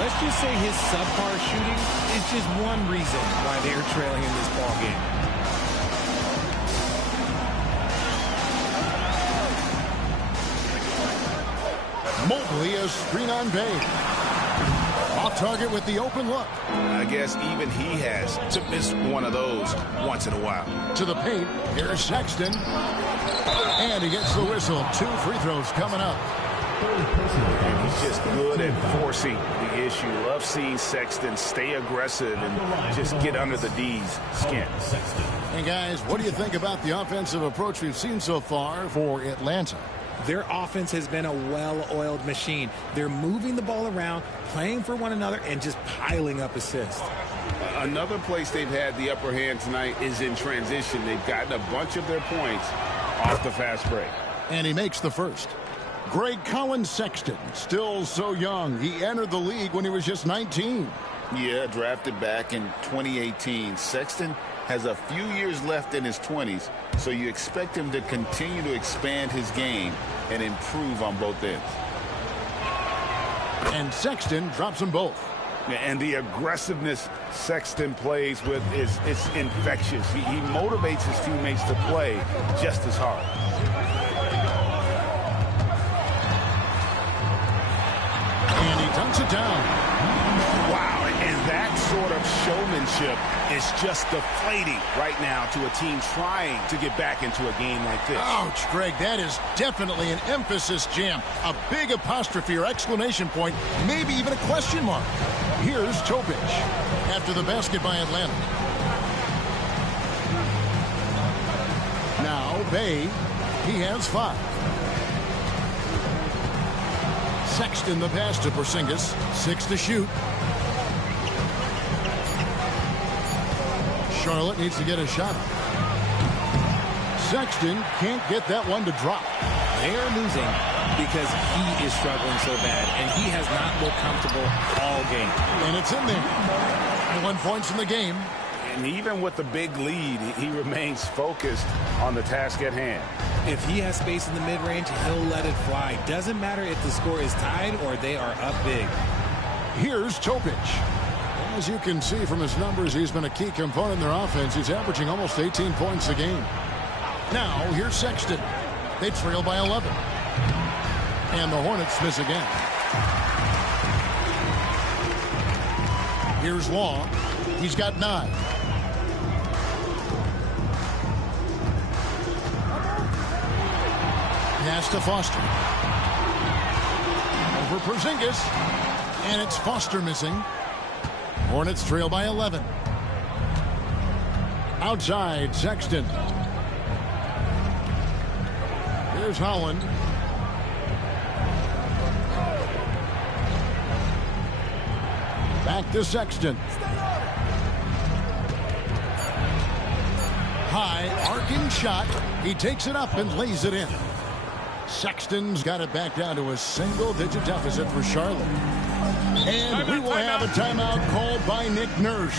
Let's just say his subpar shooting is just one reason why they're trailing in this ball game. Mobley a screen on Bay. Off target with the open look. I guess even he has to miss one of those once in a while. To the paint. Here's Sexton. And he gets the whistle. 2 free throws coming up. And he's just good at forcing the issue. Love seeing Sexton stay aggressive and just get under the D's skin. And guys, what do you think about the offensive approach we've seen so far for Atlanta? Their offense has been a well-oiled machine. They're moving the ball around, playing for one another, and just piling up assists. Another place they've had the upper hand tonight is in transition. They've gotten a bunch of their points off the fast break. And he makes the first. Greg Collins Sexton, still so young. He entered the league when he was just 19. Yeah, drafted back in 2018. Sexton has a few years left in his 20s, so you expect him to continue to expand his game and improve on both ends. And Sexton drops them both. And the aggressiveness Sexton plays with is infectious. He motivates his teammates to play just as hard. And he dunks it down. Wow, and that sort of showmanship is just deflating right now to a team trying to get back into a game like this. Ouch, Greg, that is definitely an emphasis jam. A big apostrophe or exclamation point, maybe even a question mark. Here's Topic after the basket by Atlanta. Now, Bay, he has 5. Sexton the pass to Porzingis, 6 to shoot. Charlotte needs to get a shot up. Sexton can't get that one to drop. They're losing because he is struggling so bad, and he has not looked comfortable all game. And it's in there. 1 point in the game. And even with the big lead, he remains focused on the task at hand. If he has space in the mid-range, he'll let it fly. Doesn't matter if the score is tied or they are up big. Here's Topic. As you can see from his numbers, he's been a key component in their offense. He's averaging almost 18 points a game. Now, here's Sexton. They trail by 11. And the Hornets miss again. Here's Law. He's got 9. Pass to Foster. Over Porzingis. And it's Foster missing. Hornets trail by 11. Outside, Sexton. Here's Holland. Back to Sexton. High, arcing shot. He takes it up and lays it in. Sexton's got it back down to a single-digit deficit for Charlotte. And we will have a timeout called by Nick Nurse.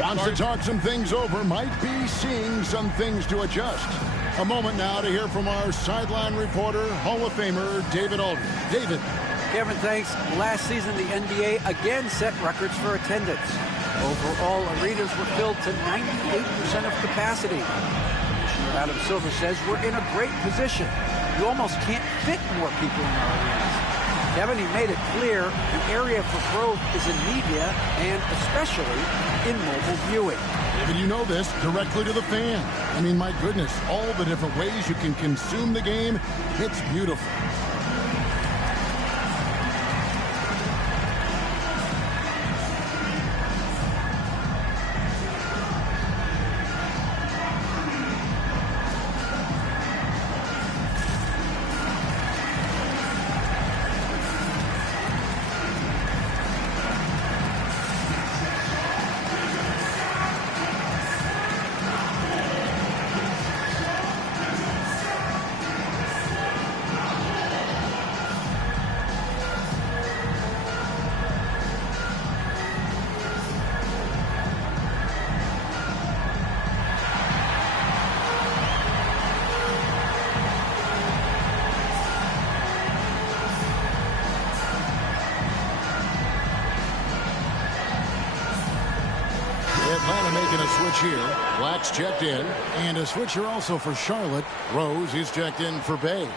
Wants to talk some things over, might be seeing some things to adjust. A moment now to hear from our sideline reporter, Hall of Famer David Aldridge. David. Kevin, thanks. Last season, the NBA again set records for attendance. Overall, arenas were filled to 98% of capacity. Adam Silver says we're in a great position. You almost can't fit more people in our arenas. Kevin, he made it clear the area for growth is in media and especially in mobile viewing. David, you know this, directly to the fan. I mean, my goodness, all the different ways you can consume the game, it's beautiful. Atlanta making a switch here. Black's checked in. And a switcher also for Charlotte. Rose, he's checked in for Bay.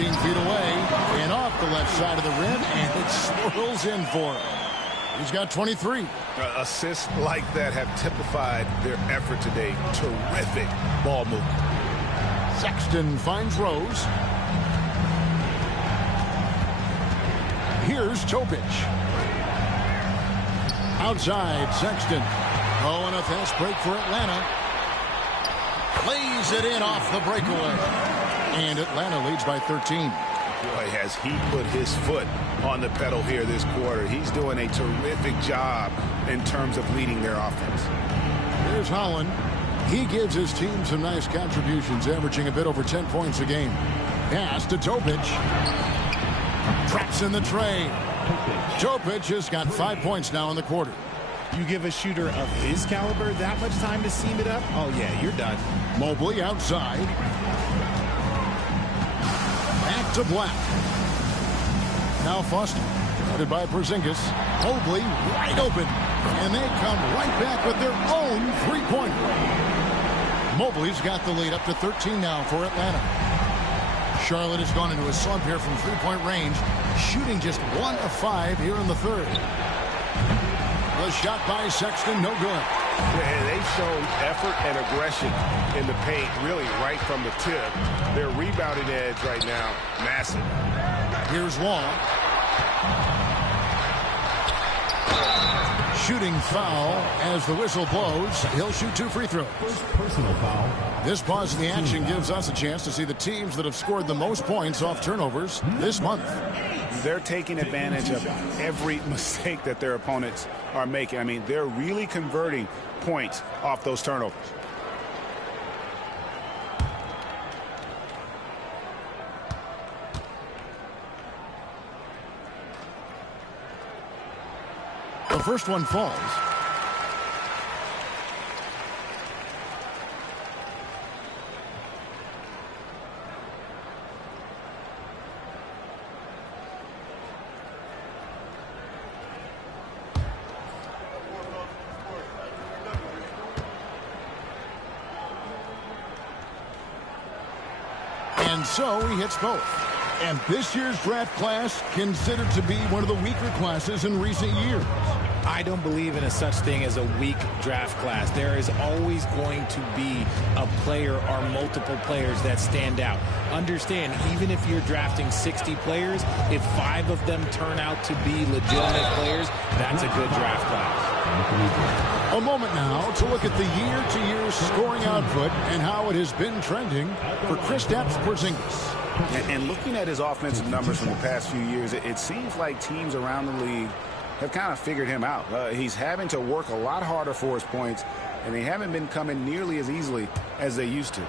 Feet away and off the left side of the rim, and it swirls in for him. He's got 23. Assists like that have typified their effort today. Terrific ball movement. Sexton finds Rose. Here's Topic. Outside, Sexton. Oh, and a fast break for Atlanta. Plays it in off the breakaway. And Atlanta leads by 13. Boy, has he put his foot on the pedal here this quarter. He's doing a terrific job in terms of leading their offense. Here's Holland. He gives his team some nice contributions, averaging a bit over 10 points a game. Pass to Topic. Traps in the tray. Topic has got 5 points now in the quarter. You give a shooter of his caliber that much time to seam it up? Oh, yeah, you're done. Mobley outside. Back to Black. Now Foster. Headed by Porzingis. Mobley wide open. And they come right back with their own three-pointer. Mobley's got the lead up to 13 now for Atlanta. Charlotte has gone into a slump here from three-point range, shooting just 1 of 5 here in the third. The shot by Sexton, no good. Yeah, they've shown effort and aggression in the paint, really right from the tip. Their rebounding edge right now, massive. Here's Long. Shooting foul as the whistle blows. He'll shoot 2 free throws. First personal foul. This pause in the action gives us a chance to see the teams that have scored the most points off turnovers this month. They're taking advantage of every mistake that their opponents are making. I mean, they're really converting points off those turnovers. The first one falls. And so he hits both. And this year's draft class considered to be one of the weaker classes in recent years. I don't believe in a such thing as a weak draft class. There is always going to be a player or multiple players that stand out. Understand, even if you're drafting 60 players, if 5 of them turn out to be legitimate players, that's a good draft class. A moment now to look at the year-to-year scoring output and how it has been trending for Kristaps Porzingis. And looking at his offensive numbers from the past few years, it seems like teams around the league have kind of figured him out. He's having to work a lot harder for his points, and they haven't been coming nearly as easily as they used to.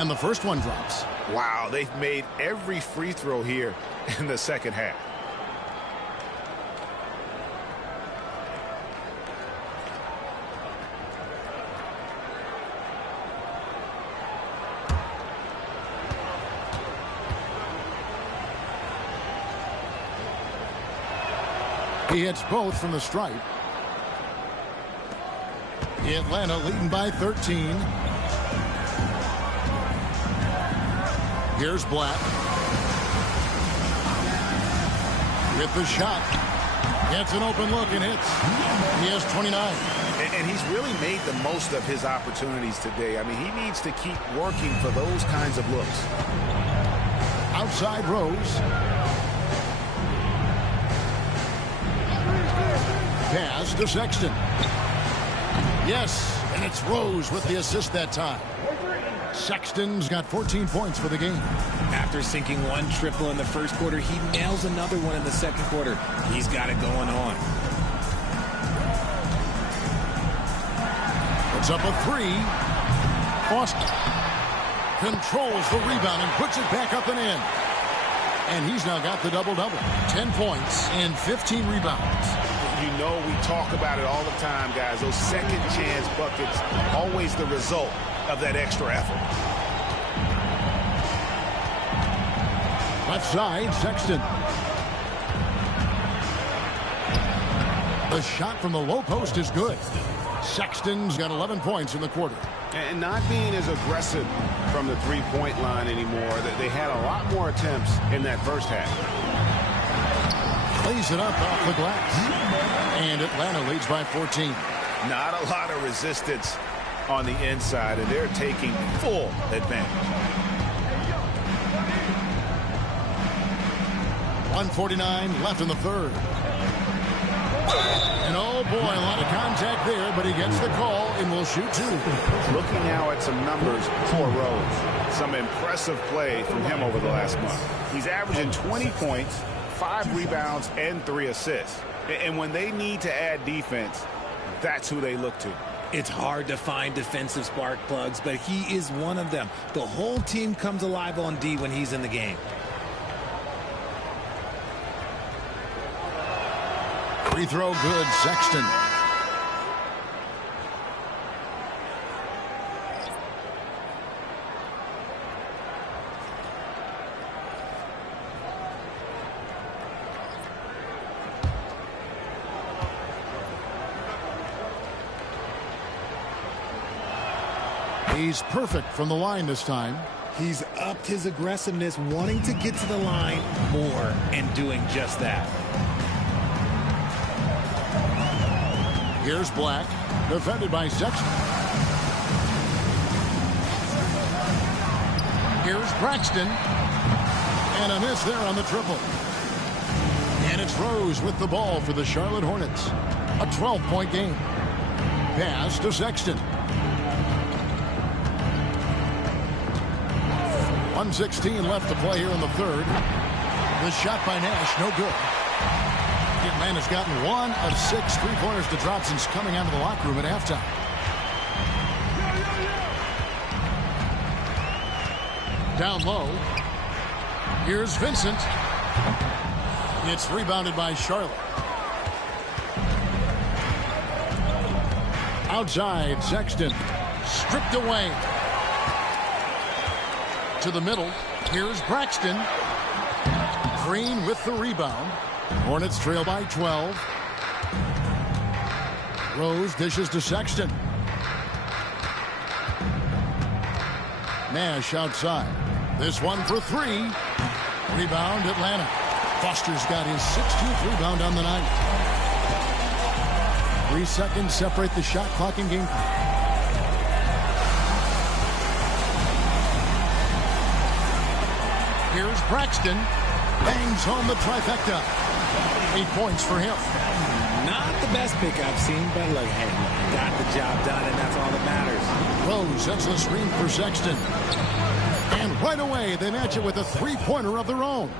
And the first one drops. Wow, they've made every free throw here in the second half. He hits both from the stripe. Atlanta leading by 13. Here's Black. With the shot. Gets an open look and hits. He has 29. And he's really made the most of his opportunities today. I mean, he needs to keep working for those kinds of looks. Outside Rose. Pass to Sexton. Yes, and it's Rose with the assist that time. Sexton's got 14 points for the game. After sinking 1 triple in the first quarter, he nails another one in the second quarter. He's got it going on. Puts up a 3. Foster controls the rebound and puts it back up and in. And he's now got the double-double. 10 points and 15 rebounds. You know, we talk about it all the time, guys. Those second chance buckets, always the result of that extra effort. Left side, Sexton. The shot from the low post is good. Sexton's got 11 points in the quarter. And not being as aggressive from the three-point line anymore. They had a lot more attempts in that first half. Plays it up off the glass. And Atlanta leads by 14. Not a lot of resistance on the inside, and they're taking full advantage. 1:49 left in the third. And oh boy, a lot of contact there, but he gets the call and will shoot two. Looking now at some numbers for Rose. Some impressive play from him over the last month. He's averaging 20 points, 5 rebounds, and 3 assists. And when they need to add defense, that's who they look to. It's hard to find defensive spark plugs, but he is one of them. The whole team comes alive on D when he's in the game. Free throw good, Sexton. He's perfect from the line this time. He's upped his aggressiveness, wanting to get to the line more and doing just that. Here's Black, defended by Sexton. Here's Braxton. And a miss there on the triple. And it's Rose with the ball for the Charlotte Hornets. A 12-point game. Pass to Sexton. 1:16 left to play here in the third. The shot by Nash, no good. Man has gotten 1 of 6 3-pointers to drop since coming out of the locker room at halftime. Down low. Here's Vincent. It's rebounded by Charlotte. Outside, Sexton. Stripped away. To the middle. Here's Braxton. Green with the rebound. Hornets trail by 12. Rose dishes to Sexton. Nash outside. This one for 3. Rebound, Atlanta. Foster's got his 16th rebound on the night. 3 seconds separate the shot clock and game clock. Here's Braxton. Bangs home the trifecta. 8 points for him. Not the best pick I've seen, but look, hey, got the job done, and that's all that matters. Rose sets the screen for Sexton. And right away, they match it with a 3-pointer of their own.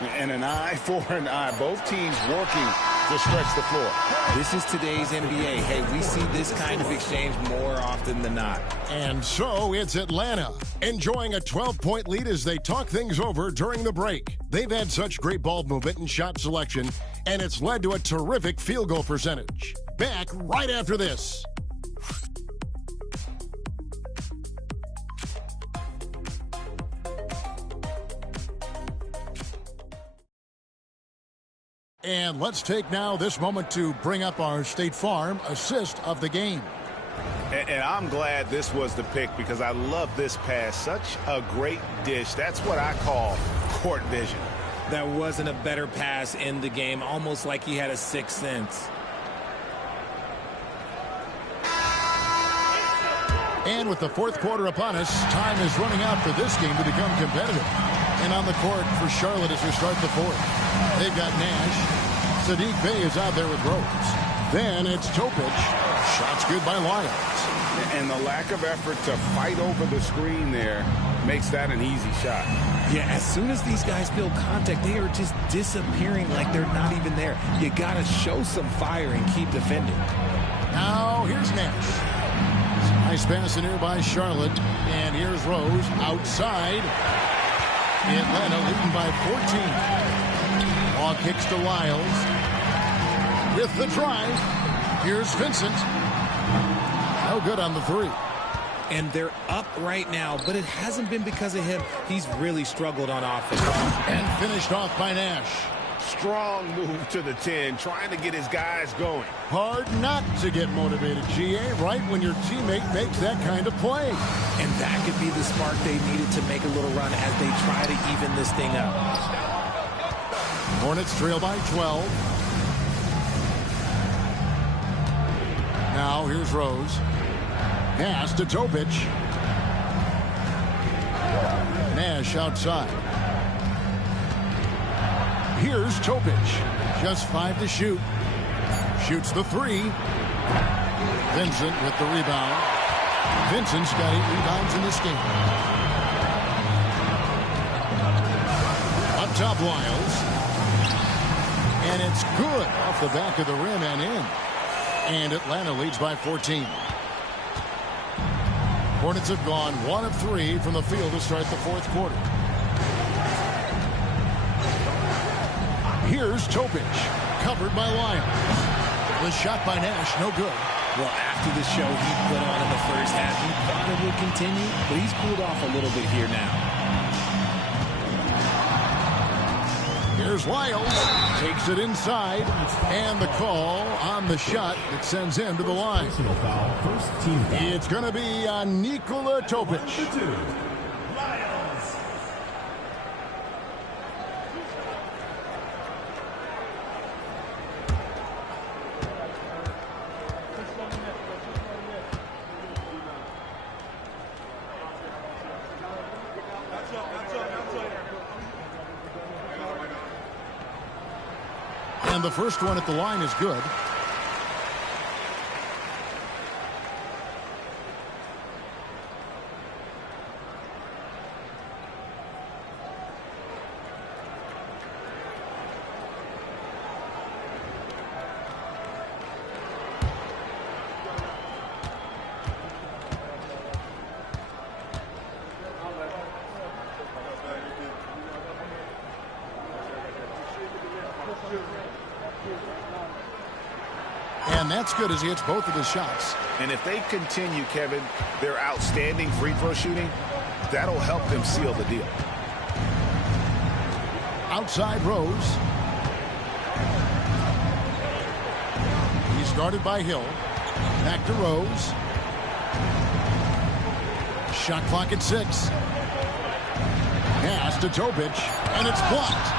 And an eye for an eye. Both teams working to stretch the floor. This is today's NBA. Hey, we see this kind of exchange more often than not. And so it's Atlanta enjoying a 12-point lead as they talk things over during the break. They've had such great ball movement and shot selection, and it's led to a terrific field goal percentage. Back right after this. And let's take now this moment to bring up our State Farm assist of the game. And I'm glad this was the pick because I love this pass. Such a great dish. That's what I call court vision. There wasn't a better pass in the game, almost like he had a sixth sense. And with the fourth quarter upon us, time is running out for this game to become competitive. And on the court for Charlotte as we start the fourth. They've got Nash. Sadiq Bey is out there with Rose. Then it's Topic. Shots good by Lyles. And the lack of effort to fight over the screen there makes that an easy shot. Yeah, as soon as these guys feel contact, they are just disappearing like they're not even there. You got to show some fire and keep defending. Now here's Nash. Nice pass in here by Charlotte. And here's Rose outside. Atlanta leading by 14. Ball kicks to Lyles. With the drive. Here's Vincent. No good on the three. And they're up right now, but it hasn't been because of him. He's really struggled on offense. And finished off by Nash. Strong move to the 10, trying to get his guys going. Hard not to get motivated, GA, right when your teammate makes that kind of play. And that could be the spark they needed to make a little run as they try to even this thing up. Hornets trail by 12. Now here's Rose. Pass to Topic. Nash outside. Here's Topic. Just 5 to shoot. Shoots the 3. Vincent with the rebound. Vincent's got 8 rebounds in this game. Up top, Wiles. And it's good off the back of the rim and in. And Atlanta leads by 14. Hornets have gone 1 of 3 from the field to start the 4th quarter. Here's Topic. Covered by Wiles. The shot by Nash, no good. Well, after the show he put on in the first half, he thought it would continue, but he's cooled off a little bit here now. Here's Wiles. Takes it inside. And the call on the shot that sends him to the line. It's going to be on Nikola Topic. And the first one at the line is good. And that's good as he hits both of his shots. And if they continue, Kevin, their outstanding free throw shooting, that'll help them seal the deal. Outside Rose. He's guarded by Hill. Back to Rose. Shot clock at 6. Pass to Topic, and it's blocked.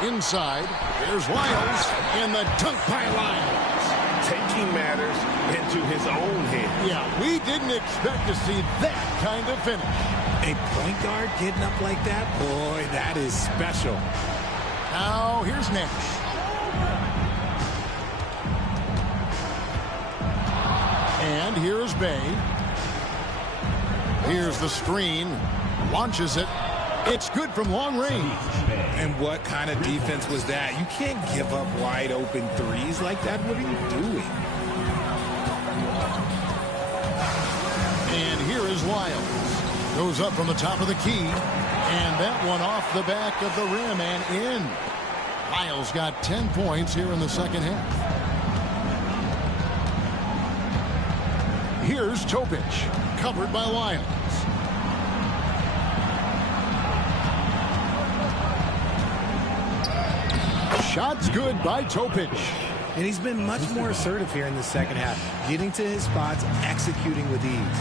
Inside, there's Wiles, and the dunk by Wiles. Taking matters into his own hands. Yeah, we didn't expect to see that kind of finish. A point guard getting up like that? Boy, that is special. Now, here's Nash. And here's Bay. Here's the screen. Launches it. It's good from long range. And what kind of defense was that? You can't give up wide open threes like that. What are you doing? And here is Wiles. Goes up from the top of the key. And that one off the back of the rim and in. Wiles got 10 points here in the second half. Here's Topic. Covered by Wiles. Shot's good by Topic. And he's been much more assertive here in the second half, getting to his spots, executing with ease.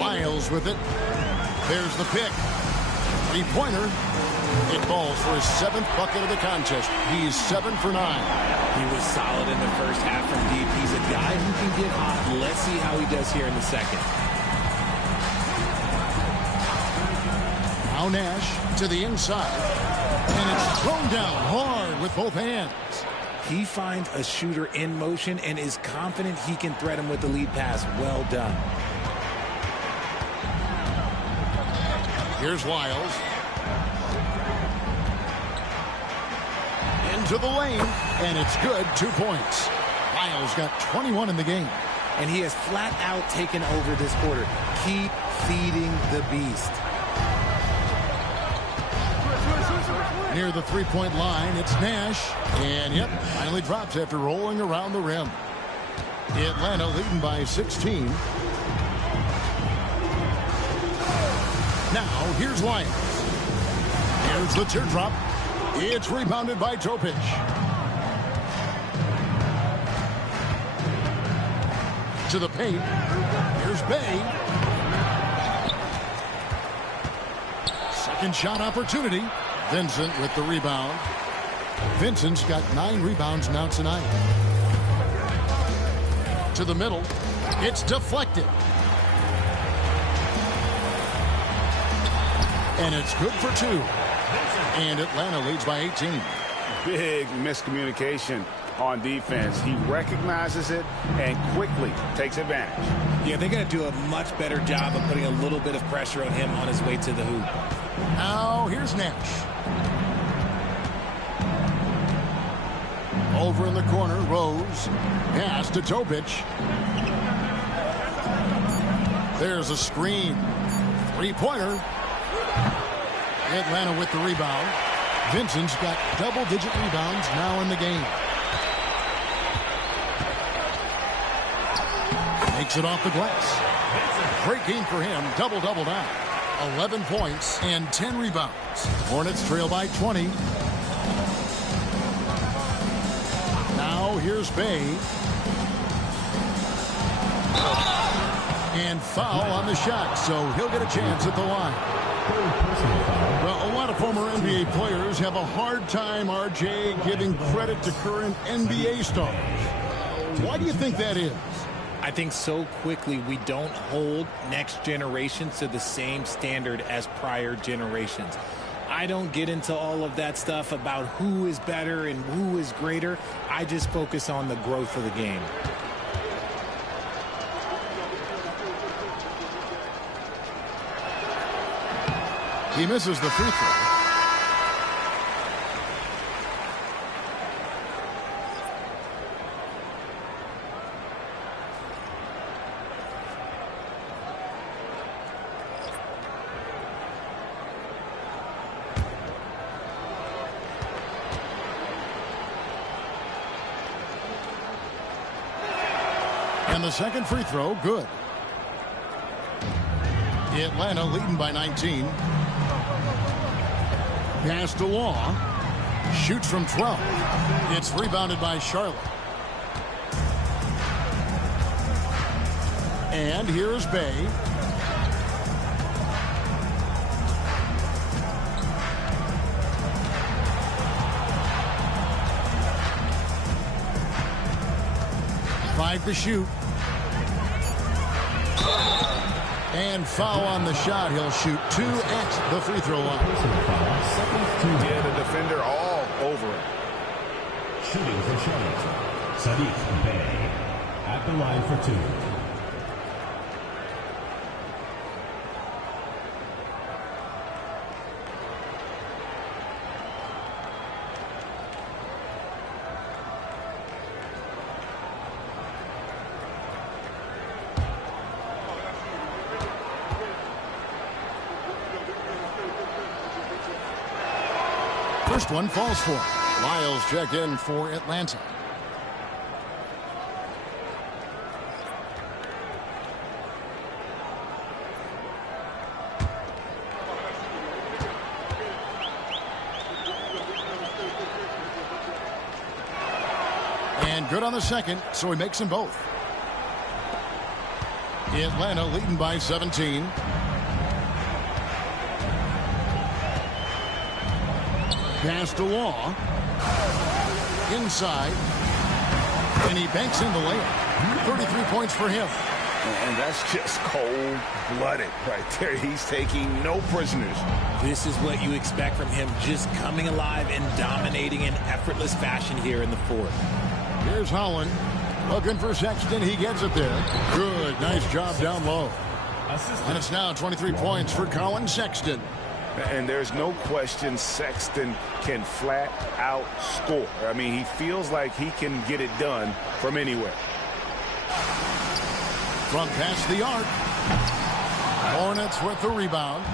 Wiles with it. There's the pick. Three-pointer. It falls for his 7th bucket of the contest. He's 7 for 9. He was solid in the first half from deep. He's a guy who can get hot. Let's see how he does here in the second. Now Nash to the inside. And it's thrown down hard with both hands. He finds a shooter in motion and is confident he can thread him with the lead pass. Well done. Here's Wiles. Into the lane. And it's good. 2 points. Wiles got 21 in the game. And he has flat out taken over this quarter. Keep feeding the beast. Near the three-point line, it's Nash. And, yep, finally drops after rolling around the rim. Atlanta leading by 16. Now, here's Wiles. Here's the teardrop. It's rebounded by Topic. To the paint. Here's Bay. Second shot opportunity. Vincent with the rebound. Vincent's got 9 rebounds now tonight. To the middle. It's deflected. And it's good for 2. And Atlanta leads by 18. Big miscommunication on defense. He recognizes it and quickly takes advantage. Yeah, they're going to do a much better job of putting a little bit of pressure on him on his way to the hoop. Now here's Nash. Over in the corner, Rose. Pass to Topic. There's a screen. 3-pointer. Atlanta with the rebound. Vincent's got double-digit rebounds now in the game. Makes it off the glass. Great game for him. Double-double now. 11 points and 10 rebounds. Hornets trail by 20. Now here's Bay. And foul on the shot, so he'll get a chance at the line. Well, a lot of former NBA players have a hard time, RJ, giving credit to current NBA stars. Why do you think that is? I think so quickly we don't hold next generations to the same standard as prior generations. I don't get into all of that stuff about who is better and who is greater. I just focus on the growth of the game. He misses the free throw. And the second free throw, good. Atlanta leading by 19. Pass to Law. Shoots from 12. It's rebounded by Charlotte. And here's Bay. Five to shoot. And foul on the shot. He'll shoot 2 at the free throw line. Yeah, the defender all over it. Shooting for Charlotte, Sadiq Bay at the line for 2. First one falls for him. Lyles check in for Atlanta. And good on the second, so he makes them both. Atlanta leading by 17. Pass to Law. Inside. And he banks in the layup. 33 points for him. And that's just cold-blooded right there. He's taking no prisoners. This is what you expect from him, just coming alive and dominating in effortless fashion here in the fourth. Here's Holland. Looking for Sexton. He gets it there. Good. Nice job down low. And it's now 23 points for Colin Sexton. And there's no question Sexton can flat out score. I mean, he feels like he can get it done from anywhere. From past the arc. Hornets with the rebound.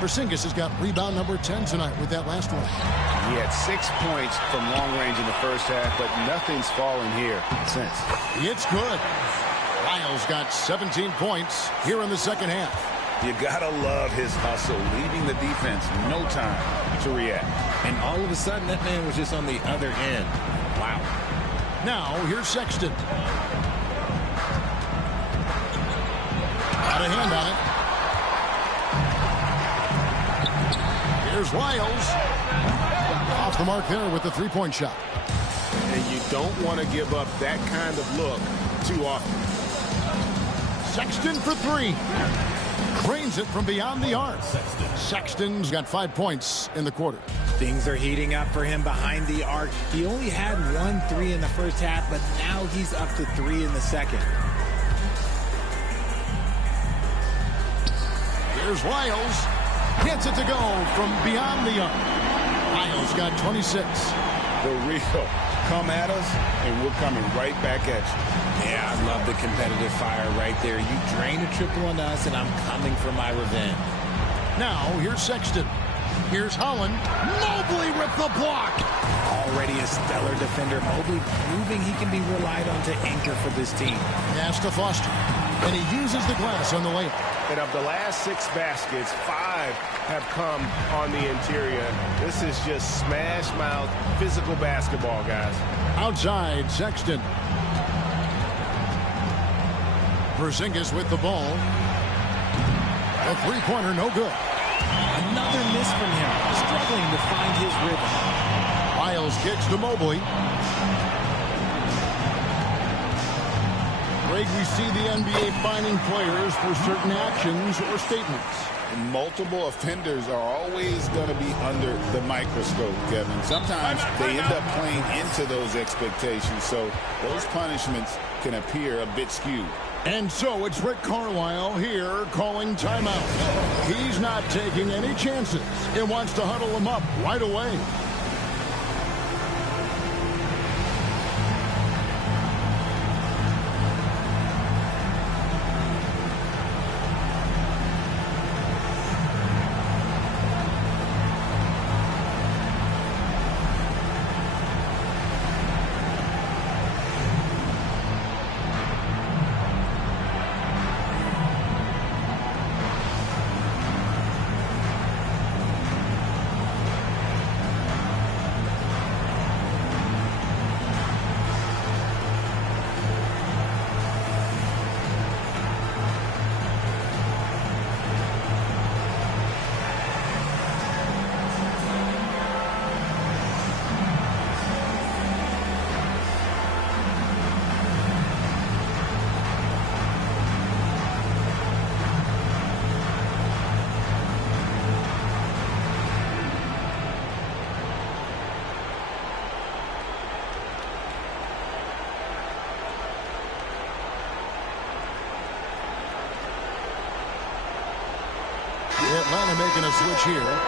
Porzingis has got rebound number 10 tonight with that last one. He had 6 points from long range in the first half, but nothing's fallen here since. It's good. Lyles got 17 points here in the second half. You gotta love his hustle, leaving the defense no time to react. And all of a sudden, that man was just on the other end. Wow. Now, here's Sexton. Got a hand on it. Here's Lyles. Off the mark there with the three-point shot. And you don't want to give up that kind of look too often. Sexton for 3. Drains it from beyond the arc. Sexton's got 5 points in the quarter. Things are heating up for him behind the arc. He only had 1 3 in the first half, but now he's up to 3 in the second. Here's Lyles. Gets it to go from beyond the arc. Lyles got 26. The real come at us, and we're coming right back at you. Yeah, I love the competitive fire right there. You drain a triple on us, and I'm coming for my revenge. Now, here's Sexton. Here's Holland. Mobley with the block. Already a stellar defender. Mobley proving he can be relied on to anchor for this team. Pass to Foster. And he uses the glass on the layup. And of the last 6 baskets, 5 have come on the interior. This is just smash mouth physical basketball, guys. Outside, Sexton. Porzingis with the ball. A three-pointer, no good. Another miss from him, struggling to find his rhythm. Lyles kicks to Mobley. Greg, we see the NBA fining players for certain actions or statements. Multiple offenders are always going to be under the microscope, Kevin. Sometimes they end up playing into those expectations, so those punishments can appear a bit skewed. And so it's Rick Carlisle here calling timeout. He's not taking any chances and wants to huddle them up right away. Atlanta making a switch here.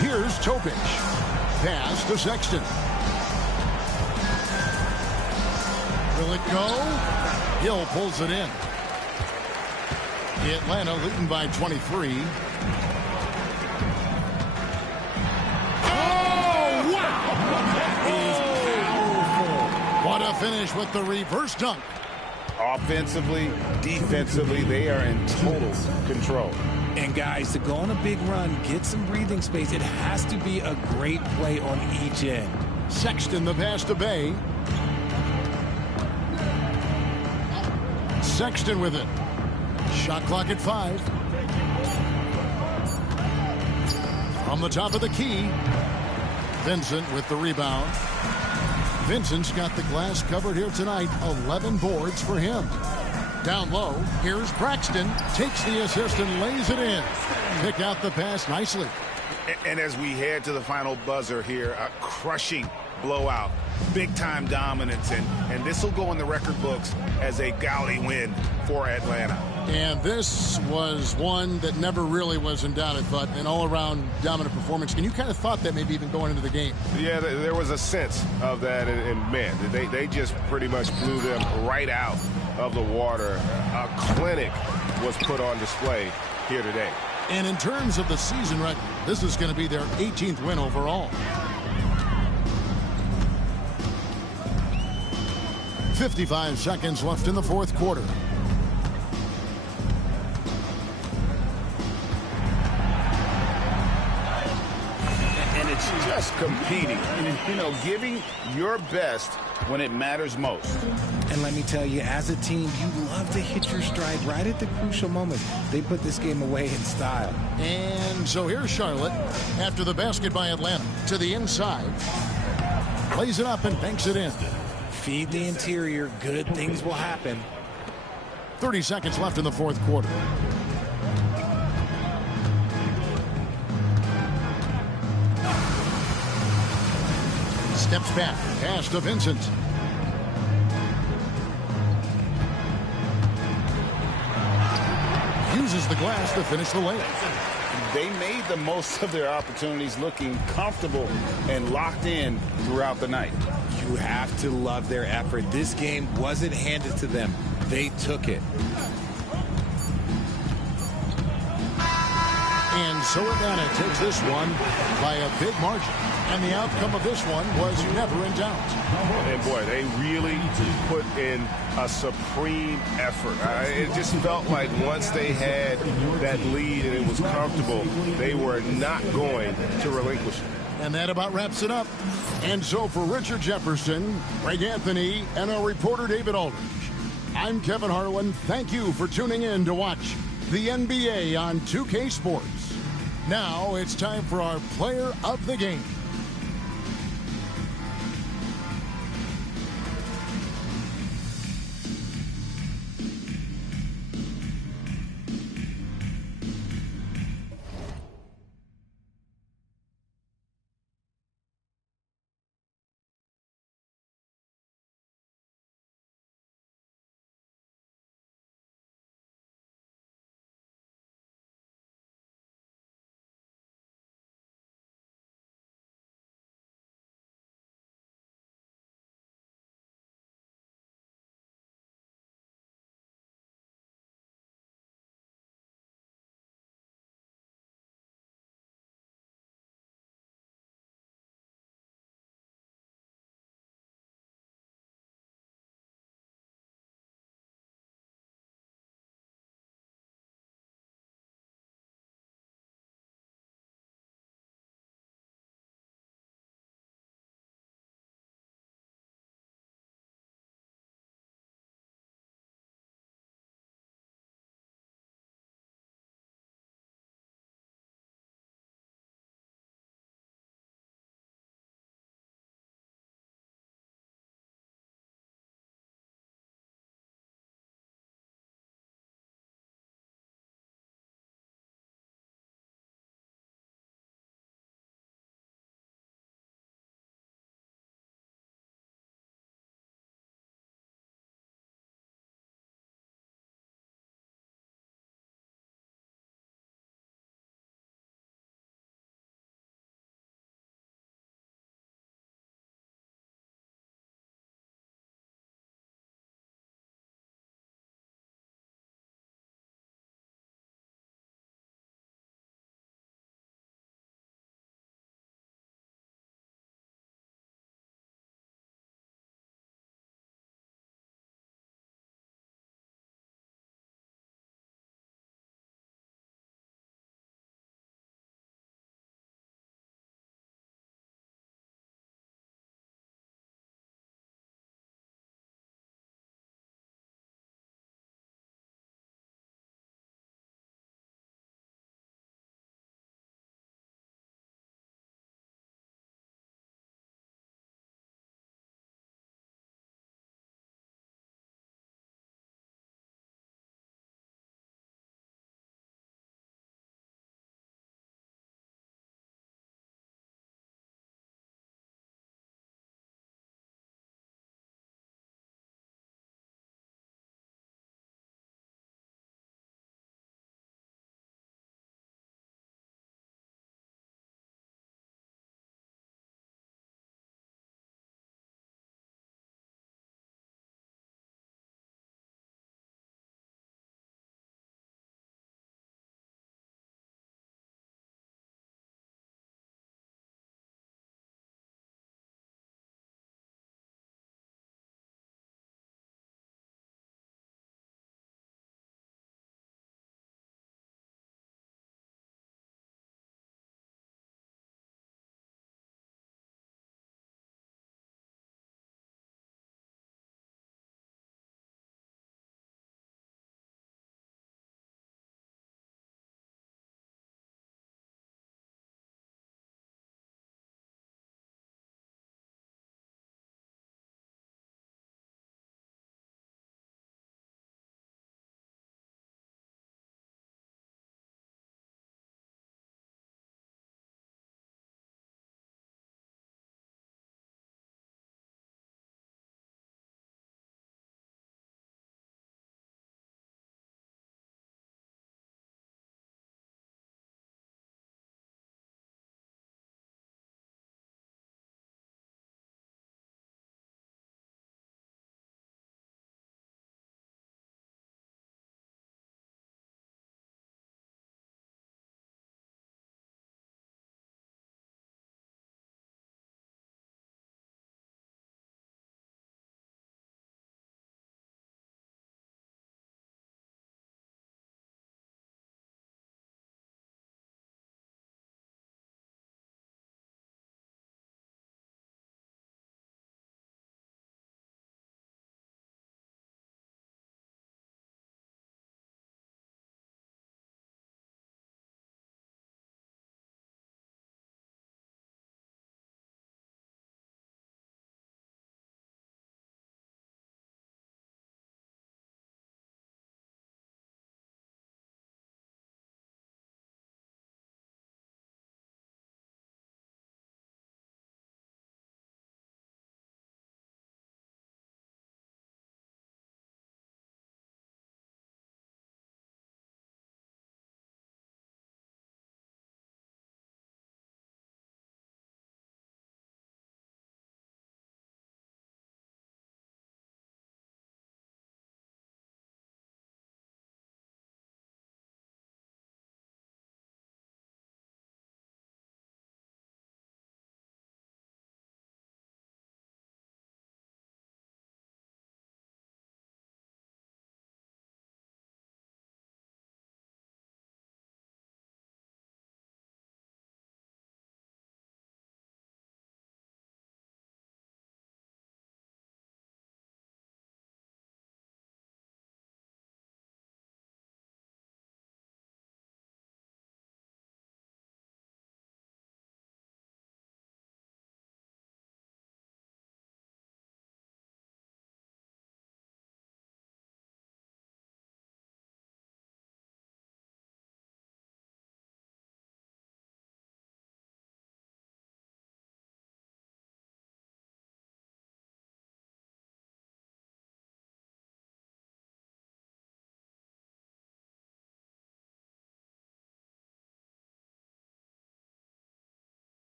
Here's Topic. Pass to Sexton. Will it go? Hill pulls it in. Atlanta leading by 23. Oh, wow! That is powerful. What a finish with the reverse dunk. Offensively, defensively, they are in total control. And guys, to go on a big run, get some breathing space, it has to be a great play on each end. Sexton the pass to Bay. Sexton with it. Shot clock at 5. From the top of the key. Vincent with the rebound. Vincent's got the glass covered here tonight. 11 boards for him. Down low, here's Braxton. Takes the assist and lays it in. Pick out the pass nicely. And as we head to the final buzzer here, a crushing blowout. Big-time dominance. And this will go in the record books as a gaudy win for Atlanta. And this was one that never really was in doubt, I thought. An all-around dominant performance. And you kind of thought that maybe even going into the game. Yeah, there was a sense of that. And man, they just pretty much blew them right out of the water. A clinic was put on display here today. And in terms of the season record, this is going to be their 18th win overall. 55 seconds left in the fourth quarter. just competing, giving your best when it matters most. And let me tell you, as a team, you love to hit your stride right at the crucial moments. They put this game away in style. And so here's Charlotte after the basket by Atlanta to the inside. Plays it up and banks it in. Feed the interior. Good things will happen. 30 seconds left in the fourth quarter. Steps back. Pass to Vincent. Uses the glass to finish the layup. They made the most of their opportunities, looking comfortable and locked in throughout the night. You have to love their effort. This game wasn't handed to them. They took it. And so Atlanta takes this one by a big margin. And the outcome of this one was never in doubt. And boy, they really put in a supreme effort. It just felt like once they had that lead and it was comfortable, they were not going to relinquish it. And that about wraps it up. And so for Richard Jefferson, Greg Anthony, and our reporter David Aldridge, I'm Kevin Harlan. Thank you for tuning in to watch the NBA on 2K Sports. Now it's time for our player of the game.